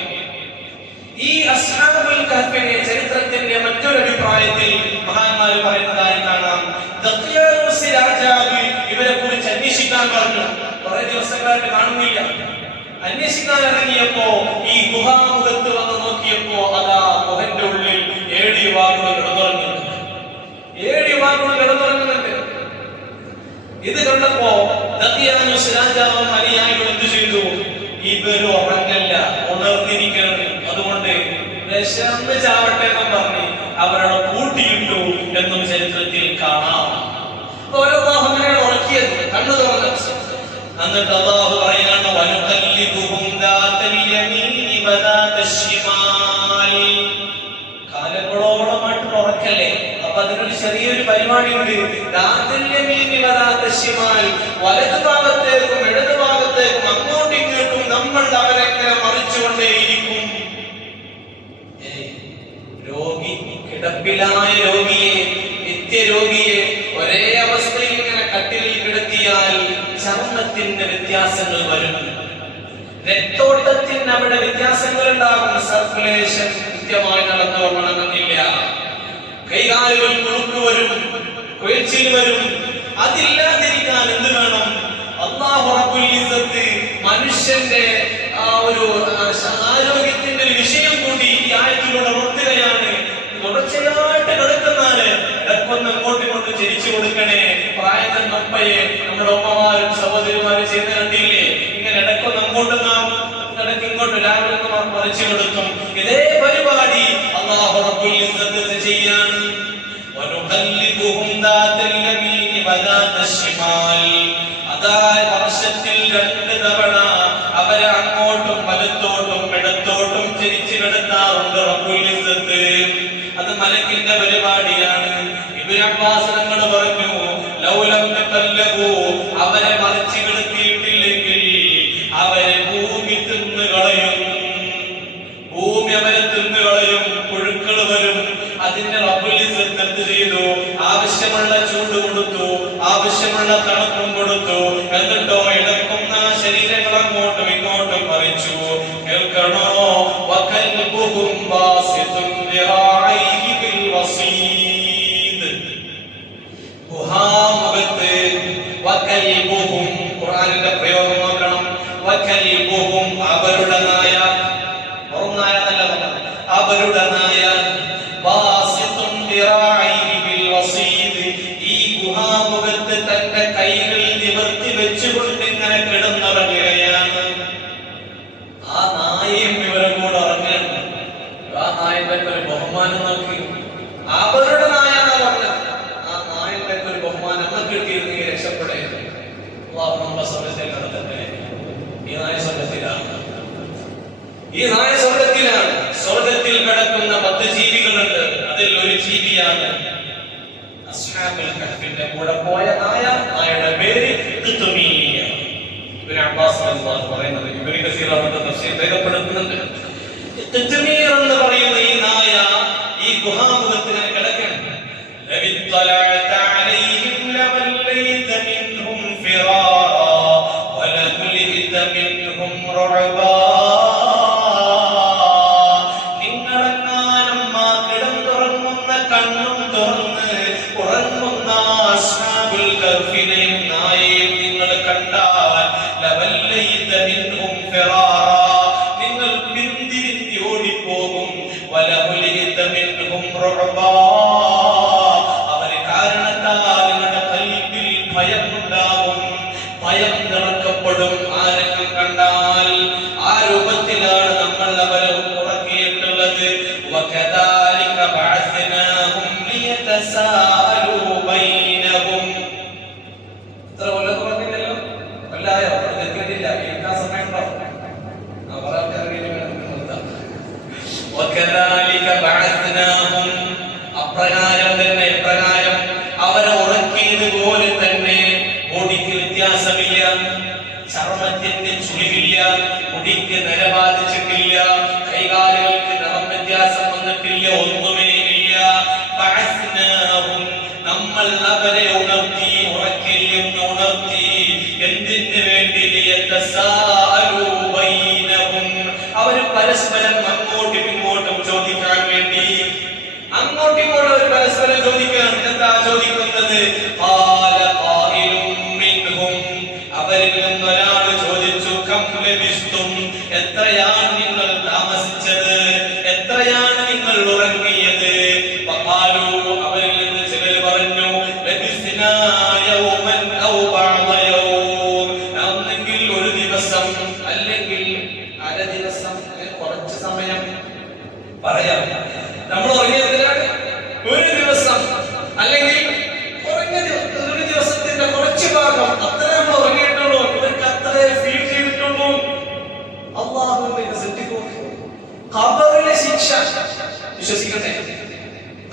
ഈ അസ്ഹാബുൽ കഹ്ഫിനെ ചരിത്രത്തിന്റെ മറ്റൊരു അഭിപ്രായത്തിൽ മഹാന്മാർ പറയുന്നതായി കാണാം. ദഖ്യാനൂസ് രാജാവ് ഇവരെ കുറിച്ച് അന്വേഷിക്കാൻ പറഞ്ഞു. കുറെ ദിവസങ്ങളായിട്ട് കാണുന്നില്ല. അന്വേഷിക്കാൻ ഇറങ്ങിയപ്പോ ഈ ഗുഹാമുഖത്ത് വന്ന് നോക്കിയപ്പോ അതാ ഗുഹന്റെ ഉള്ളിൽ 7 യുവാക്കൾ കിടന്നുറങ്ങുന്നുണ്ട്. 7 യുവാക്കൾ കിടന്നുറങ്ങുന്നുണ്ട്. ഇത് കണ്ടപ്പോ ദഖ്യാനൂസ് രാജാവും അനുയായികളും എന്ത് ചെയ്തു? ഇവര് ഉറങ്ങല്ല, ഉണർന്നിരിക്കണം. അതുകൊണ്ട് വിശന്ന് ചാവട്ടെ എന്നും പറഞ്ഞ് അവരുടെ പൂട്ടിയിട്ടു എന്നും ചരിത്രത്തിൽ കാണാം. അള്ളാഹു അങ്ങനെയാണ് ഉറക്കിയത്, കണ്ണു തുറന്ന്. എന്നിട്ട് അള്ളാഹു പറയാണ് വനുഖല്ലിബുഹും ദാതൽ യമീനി വദാതൽ ശിമാൽ. കാലങ്ങളോളമായിട്ട് ഉറക്കല്ലേ? അപ്പൊ അതിനൊരു ചെറിയൊരു പരിപാടിയുണ്ട്. ദാതൽ യമീനി വദാതൽ ശിമാൽ, വലതു ഭാഗത്തേക്കും ഇടതു ഭാഗത്തേക്കും അങ്ങോട്ടും ഇങ്ങോട്ടും നമ്മൾ അവരെങ്ങനെ മറിച്ചുകൊണ്ടേയിരിക്കും. രോഗി, കിടപ്പിലായ രോഗിയെ, നിത്യരോഗിയെ ഒരേ അവസ്ഥയിൽ ഇങ്ങനെ കട്ടിലിൽ കിടത്തിയാൽ ചർമ്മത്തിന്റെ വ്യത്യാസങ്ങൾ വരും, രക്തോട്ടത്തിന് അവിടെ വ്യത്യാസങ്ങൾ ഉണ്ടാകും, സർക്കുലേഷൻ കൃത്യമായി നടന്നുകൊള്ളണമെന്നില്ല, കൈകാലുകൾ കുളുക്ക് വരും, കുഴച്ചിൽ വരും. അതില്ലാതിരിക്കാൻ എന്ത് വേണം? അല്ലാഹു റബ്ബുൽ ഇസ്സത്ത് മനുഷ്യന്റെ ആ ഒരു ആരോഗ്യത്തിന്റെ ഒരു വിഷയം കൂടി ഈ ആയത്തിലൂടെ ഉണർത്തുകയാണ്. തുടർച്ചയായിട്ട് കിടക്കുന്നാല് ഇടക്കൊന്ന് അങ്ങോട്ടും ഇങ്ങോട്ടും ചിരിച്ചു കൊടുക്കണേ. പ്രായത്തിൽ നൊപ്പയെ നമ്മുടെ ഉമ്മമാരും സഹോദരിമാരും ചെയ്യുന്ന കണ്ടില്ലേ? ഇങ്ങനെ ഇടക്കൊന്ന് അങ്ങോട്ടും ഇടയ്ക്ക് ഇങ്ങോട്ടും രാവിലെ മറിച്ചു കൊടുക്കും. ഇതേ പരിപാടി അല്ലാഹു റബ്ബുൽ ഇസ്സത്ത് ചെയ്യാണ്. വനുഖല്ലിബുഹും ദാതൽ യമീനി വദാതൽ ശിമാൽ. അതായത് വർഷത്തിൽ 2 തവണ അവരെ അങ്ങോട്ടും വലത്തോട്ടും ഇടത്തോട്ടും തിരിച്ചു കിടത്താറുണ്ട് റബ്ബുൽ ഇസ്സത്ത്. അത് മലക്കിന്റെ പരിപാടിയാണ്. ഇബ്നു അബ്ബാസ് തങ്ങൾ പറഞ്ഞു, ലൗലം തഖല്ലബു, അവരെ മറിച്ചു കിടത്തിയിട്ടില്ലെങ്കിൽ അവരെ ഭൂമി തിന്നുകളയും, ഭൂമി അവരെ തിന്നുകളയും, പുഴുക്കൾ വരും. അതിന്റെ റബ്ബുൽ ഇസ്സത്ത് എന്ത് ചെയ്തു? ആവശ്യമുള്ള ചൂട് കൊടുത്തു, ആവശ്യമുള്ള തണുപ്പും കൊടുത്തു. എന്നിട്ടോ ഇടക്കുന്ന ശരീരങ്ങൾ അങ്ങോട്ടും ഇങ്ങോട്ടും മറിച്ചു. കേൾക്കണോ? വകൽബുഹും ബാസിതുൻ ദിറാഇഹി ബിൽ വസീദ്. ഗുഹാമുഖത്ത് വകൽബുഹും, ഖുർആനിന്റെ പ്രയോഗം നോക്കണം. വകൽബുഹും, അവരുടെ നായ, നായ എന്നല്ല, അവരുടെ നായ, ബാസിതുൻ ദിറാഇഹി ബിൽ വസീദ്, ഈ ഗുഹാമുഖത്ത് തന്റെ കൈകൾ നിവർത്തി വെച്ചുകൊണ്ട് ഇങ്ങനെ കിടന്നുറങ്ങുകയാണ്. ആ നായയും ഇവരെ കൂടെ ഉറങ്ങുകയാണ്. ആ നായന്റെ ഒരു ബഹുമാനം നോക്കി. അവരുടെ നായ എന്നാ പറഞ്ഞത്. ആ നായന്റെ ഒരു ബഹുമാനം നമ്മൾ കിട്ടിയിരുന്നെങ്കിൽ രക്ഷപ്പെടായിരുന്നു. അല്ലാഹു നമ്മുടെ സ്വർഗ്ഗത്തിൽ നടത്തട്ടെ. ഈ നായ സ്വർഗ്ഗത്തിലാണ്, ഈ നായ സ്വർഗ്ഗത്തിലാണ്. സ്വർഗ്ഗത്തിൽ കിടക്കുന്ന 10 ജീവികളുണ്ട്. അതിൽ ഒരു ജീവിയാണ് അസ്ഹാബുൽ കഹ്ഫിന്റെ കൂടെ പോയ നായ. നായയുടെ പേര് ഖിത്മീർ. ഇബ്നു അബ്ബാസ് റളിയല്ലാഹു പറയുന്നത്, ഇബ്നു കസീർ അവരുടെ തഫ്സീർ രേഖപ്പെടുത്തുന്നുണ്ട്. ഖിത്മീർ എന്ന് പറയുന്ന ഈ നായ അവര് കാരണത്താൽ നിങ്ങളുടെ ഖൽബിൽ ഭയം ഉണ്ടാകും, ഭയം നിറക്കപ്പെടും. ആരെങ്കിലും കണ്ടാൽ ആ രൂപത്തിലാണ് നമ്മൾ അവരെ ഉറക്കിയിട്ടുള്ളത്. വകദാലിക ബഅസ്നാഹും ലിയതസാഅലൂ ബൈനഹും. ഇത്ര കൊല്ലം പറഞ്ഞില്ലല്ലോ, കൊല്ലായോ? കേട്ടില്ല, കേൾക്കാൻ സമയം ഉണ്ടോ? അപ്രകാരം തന്നെ, എപ്രകാരം അവരെ ഉറക്കിയതുപോലെ തന്നെ. ബോഡിക്ക് വ്യത്യാസമില്ല, ചർമ്മത്തിന്റെ ചുളിവില്ല, മുടിക്ക് നിര ബാധിച്ചിട്ടില്ല, കൈകാലുകൾക്ക് നിറം വ്യത്യാസം വന്നിട്ടില്ല, ഒന്നുമേ ഇല്ല. നമ്മൾ അവരെ ഉണർത്തി, ഉറക്കിയും ഉണർത്തി. എന്തിനു വേണ്ടി? അവര് പരസ്പരം അങ്ങോട്ടും ഇങ്ങോട്ടും ചോദിക്കാൻ വേണ്ടി. അങ്ങോട്ടും ഇങ്ങോട്ടും അവർ പരസ്പരം ചോദിക്കാൻ. എന്താ ചോദിക്കുന്നത്? അവരിൽ നിന്നൊരാൾ ചോദിച്ചു, കം ലബിസ്തും, എത്രയാണ് നിങ്ങൾ താമസിച്ചത്, എത്രയാണ് നിങ്ങൾ ഉറങ്ങിയത്? അവരിൽ നിന്ന് ചിലർ പറഞ്ഞു, ഒന്നെങ്കിൽ ഒരു ദിവസം, അല്ലെങ്കിൽ അര ദിവസം, കുറച്ച് സമയം പറയാം. നമ്മൾ ഉറങ്ങിയതിനാണ് ഒരു ദിവസം, അല്ലെങ്കിൽ കുറഞ്ഞ ഒരു ദിവസത്തിന്റെ കുറച്ച് ഭാഗം, അത്ര നമ്മൾ ഉറങ്ങിയിട്ടുള്ളൂ. ഇവർക്ക് അത്രേ ഫീൽ ചെയ്തിട്ടുള്ളൂ. അല്ലാഹുവിനെ ശ്രദ്ധിക്കൂ. ഖബറിലെ ശിക്ഷ വിശ്വസിക്കട്ടെ.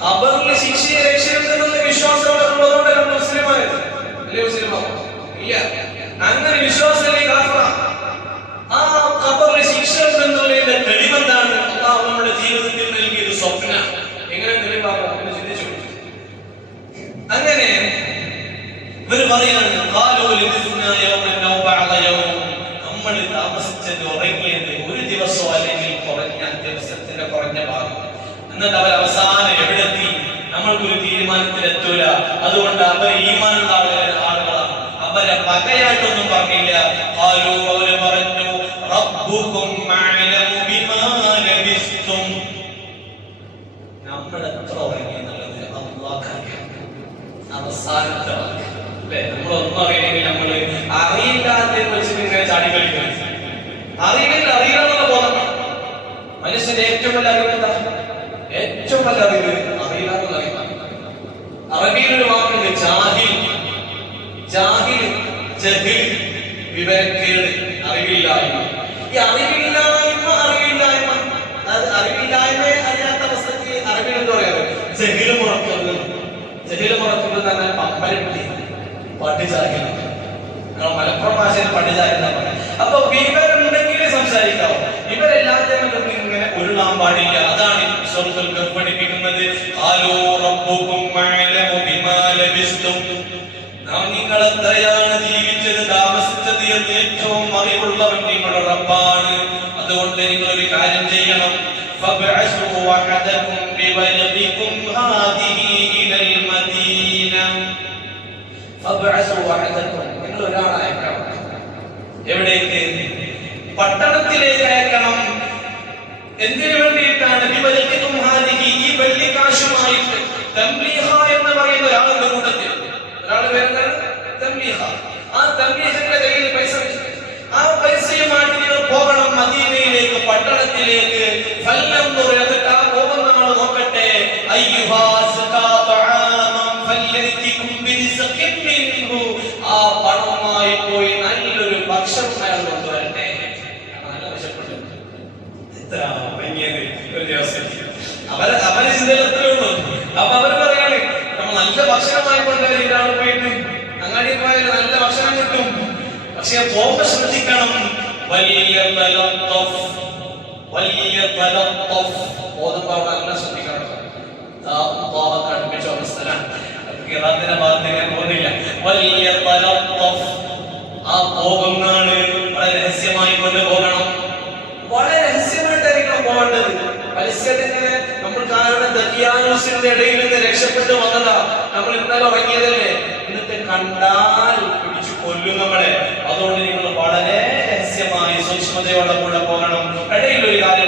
ഖബറിലെ ശിക്ഷയെ രക്ഷയുണ്ടെന്നുള്ള വിശ്വാസം ഉള്ളതുകൊണ്ട് നമ്മൾ മുസ്ലിമായത്. അല്ലേ മുസ്ലിമാവും? ഇല്ല, അങ്ങനെ വിശ്വാസമല്ലേ കാഫിറ. ആ ഖബറിലെ ശിക്ഷ ഉണ്ടെന്നുള്ളതിന്റെ തെളിവെന്താണ്? അല്ലാഹു നമ്മുടെ ജീവിതത്തിൽ നൽകിയത് സ്വപ്ന. എങ്ങനെ തെളിവാകാം എന്ന് ചിന്തിച്ചു. അങ്ങനെ ഇവർ പറയാണ്, നമ്മൾ താമസിച്ചത്, ഉറങ്ങിയത് ഒരു ദിവസമോ അല്ലെങ്കിൽ കുറഞ്ഞ ദിവസത്തിന്റെ കുറഞ്ഞ ഭാഗം. എന്നിട്ട് അവർ അവസാനം എവിടെത്തി? നമ്മൾക്കൊരു തീരുമാനത്തിലെത്തൂല. അതുകൊണ്ട് അവർ ഈമാനുള്ള ആളുകളാണ്. അവരെ പകയായിട്ടൊന്നും പറഞ്ഞില്ല. അവര് പറഞ്ഞു, റബ്ബുകും അഅലമു ബിമാ ലബിസ്തും. നമ്മൾ എത്ര ഉറങ്ങി എന്നുള്ളത് അല്ലാഹുവിനറിയാം. അവസാനത്തെ അല്ലേ, നമ്മളൊന്നും അറിയില്ലെങ്കിൽ നമ്മള് അറിയില്ലാതെ വെച്ചിട്ട് ഇങ്ങനെ ചാടി കളിക്കും. അറിയില്ലെന്നുള്ള ബോധം. മനുഷ്യന്റെ ഏറ്റവും വലിയ അറിവ് എന്താ? ഏറ്റവും വലിയ അറിവ് അറിയില്ലാന്നുള്ള അറിവാണ്. അറബിയിലൊരു വാക്കുണ്ട്, ജാഹിൽ. ജാഹിൽ, ജഹിൽ, വിവരക്കേട്, അറിവില്ലായ്മ. ഈ അറിവില്ലായ്മ, അതായത് അറിവില്ലായ്മയെ അറിയാത്ത അവസ്ഥയ്ക്ക് അറിവിൽ എന്താ പറയാറ്? ജഹില് മുറക്കുന്നത്. ജഹില് മുറക്കുന്നത് തന്നെ പമ്പരട്ടി, പട്ടിചാഹിൽ. മലപ്പുറം ഭാഷയിൽ പട്ടിചാഹിൽ എന്നാ പറയാം. അപ്പൊ വിവരമുണ്ടെങ്കിലേ സംസാരിക്കാവൂ. ഇവരെല്ലാതെ ഇങ്ങനെ ഉരുളാൻ പാടില്ല. അതാണ് സൂറത്തുൽ കഹ്ഫ് പഠിപ്പിക്കുന്നത്. നിങ്ങൾ എത്രയാണ് ജീവിച്ചത്, താമസിച്ചത് എന്ന് ഏറ്റവും അറിവുള്ളവൻ നിങ്ങളുടെ റബ്ബാണ്. അതുകൊണ്ട് നിങ്ങൾ ഒരു കാര്യം ചെയ്യണം. നിങ്ങൾ ഒരാളെ അയക്കണം. എവിടേക്ക്? പട്ടണത്തിലേക്ക് അയക്കണം. എന്തിനു വേണ്ടിയിട്ടാണ്? ഈ വെള്ളിക്കാശുമായിട്ട്. തംലീഹ എന്ന് പറയുന്ന ഒരാളുടെ കൂട്ടത്തിൽ ഒരാൾ വരുന്നത് തംലീഹ. ആ തംലീഹിന്റെ കയ്യിൽ പൈസ, ആ പൈസയുമായിട്ട് നിങ്ങൾ പോകണം മദീനയിലേക്ക്, പട്ടണത്തിലേക്ക്. ആ പോകുന്ന ആൾ നോക്കട്ടെ, ആ പണവുമായി പോയി നല്ലൊരു ഭക്ഷണം അയാൾ കൊണ്ടുവരട്ടെ. നല്ല വിശപ്പുണ്ട്. എത്ര ഒരു ദിവസം അവരെ ചിന്തയിൽ എത്രയേ ഉള്ളൂ. അപ്പൊ അവര് പറയാണ്, നമ്മൾ നല്ല ഭക്ഷണമായി കൊണ്ടുവരും. ഇയാൾ പോയിട്ട് അങ്ങാടി പോയാൽ നല്ല ഭക്ഷണം കിട്ടും. പക്ഷെ പോകുമ്പോ ശ്രദ്ധിക്കണം. പോകുമ്പോ നല്ല ശ്രദ്ധിക്കണം. അടുപ്പിച്ച അവസ്ഥയിലാണ്. പോകുന്നില്ല. ആ പോകുന്നാണ് വളരെ രഹസ്യമായി കൊണ്ടുപോകണം. വളരെ രഹസ്യമായിട്ടായിരിക്കണം പോകേണ്ടത്. പരസ്യത്തിന് നമ്മൾ കാരണം ദക്കിയാനൂസിന്റെ ഇടയിൽ നിന്ന് രക്ഷപ്പെട്ടു വന്നതാ. നമ്മൾ ഇന്നലെ ഉറങ്ങിയതല്ലേ. എന്നിട്ട് കണ്ടാൽ പിടിച്ചു കൊല്ലും നമ്മളെ. അതുകൊണ്ട് നിങ്ങൾ വളരെ രഹസ്യമായി സൂക്ഷ്മതയോടെ കൂടെ പോകണം. ഇടയിൽ ഒരു കാര്യം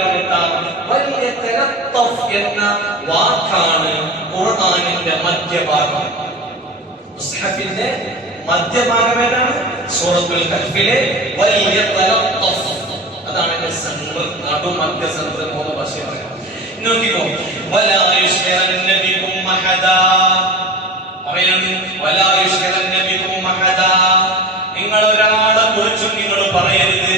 എന്ന വാക്കാണ് ഖുർആനിന്റെ മധ്യഭാഗം. മുസ്ഹഫിന്റെ മധ്യഭാഗം ഏതാണ്? സൂറത്തുൽ കഹ്ഫിലെ വൽയതലത്തഫ്. അതാണ് സെൻട്രൽ, നടുമധ്യ സെൻട്രൽ മൂന്ന് ഭാഷ പറയാം. നോക്കിക്കോ, വലാ യുശ്രികന്ന ബികും അഹദാ. പറയുന്നത് വലാ യുശ്രികന്ന ബികും അഹദാ. നിങ്ങൾ ഒരാളെ കുറിച്ചും നിങ്ങൾ പറയരുത്.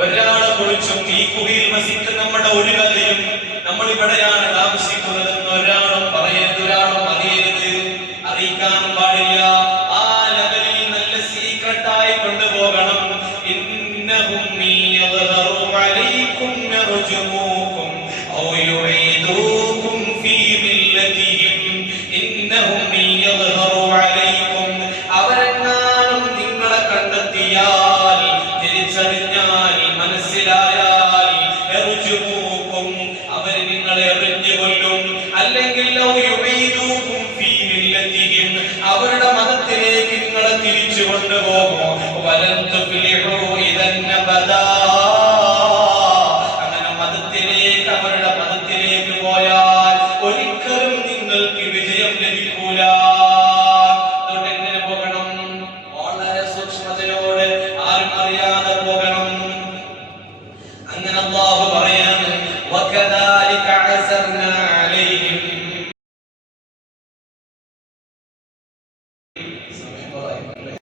ഒരാളെ കുറിച്ചും ഈ കുഴിയിൽ വസിക്കുന്ന നമ്മുടെ ഒരു കഥയും നമ്മൾ ഇവിടെയാണ് താമസിക്കുന്നതെന്ന് ഒരാളും പറയരുത്, ഒരാളും അറിയരുത്, അറിയിക്കാനും പാടില്ല. ആ ലെവലിൽ നല്ല സീക്രട്ടായി കൊണ്ടുപോകണം. ഇന്നഹും യദ്ഹറു അലൈക്കും യർജുമൂക്കും ഔ യുഈദൂക്കും ഫീ മില്ലതിഹിം. ഇന്നഹും യദ്ഹറു അലൈക്കും, അവരെങ്ങാനും നിങ്ങളെ കണ്ടെത്തിയാൽ, തിരിച്ചറിഞ്ഞാൽ, മനസ്സിലായാൽ, യർജുമൂക്കും, അവർ നിങ്ങളെ എറിഞ്ഞു കൊല്ലും. അല്ലെങ്കിൽ ഔ യുഈദൂക്കും ഫീ മില്ലതിഹിം, അവരുടെ മതത്തിലേക്ക് നിങ്ങളെ തിരിച്ചു കൊണ്ടുപോകും. വലൻ തുഫ്ലിഹു ഇദൻ അബദാ, അങ്ങനെ മതത്തിലേക്ക്, അവരുടെ മതത്തിലേക്ക് പോയാൽ ഒരിക്കലും നിങ്ങൾക്ക് വിജയം ലഭിക്കൂല. അതുകൊണ്ട് എങ്ങനെ പോകണം? വളരെ സൂക്ഷ്മതയോടെ, ആരും അറിയാതെ പോകണം. അങ്ങനെ അല്ലാഹു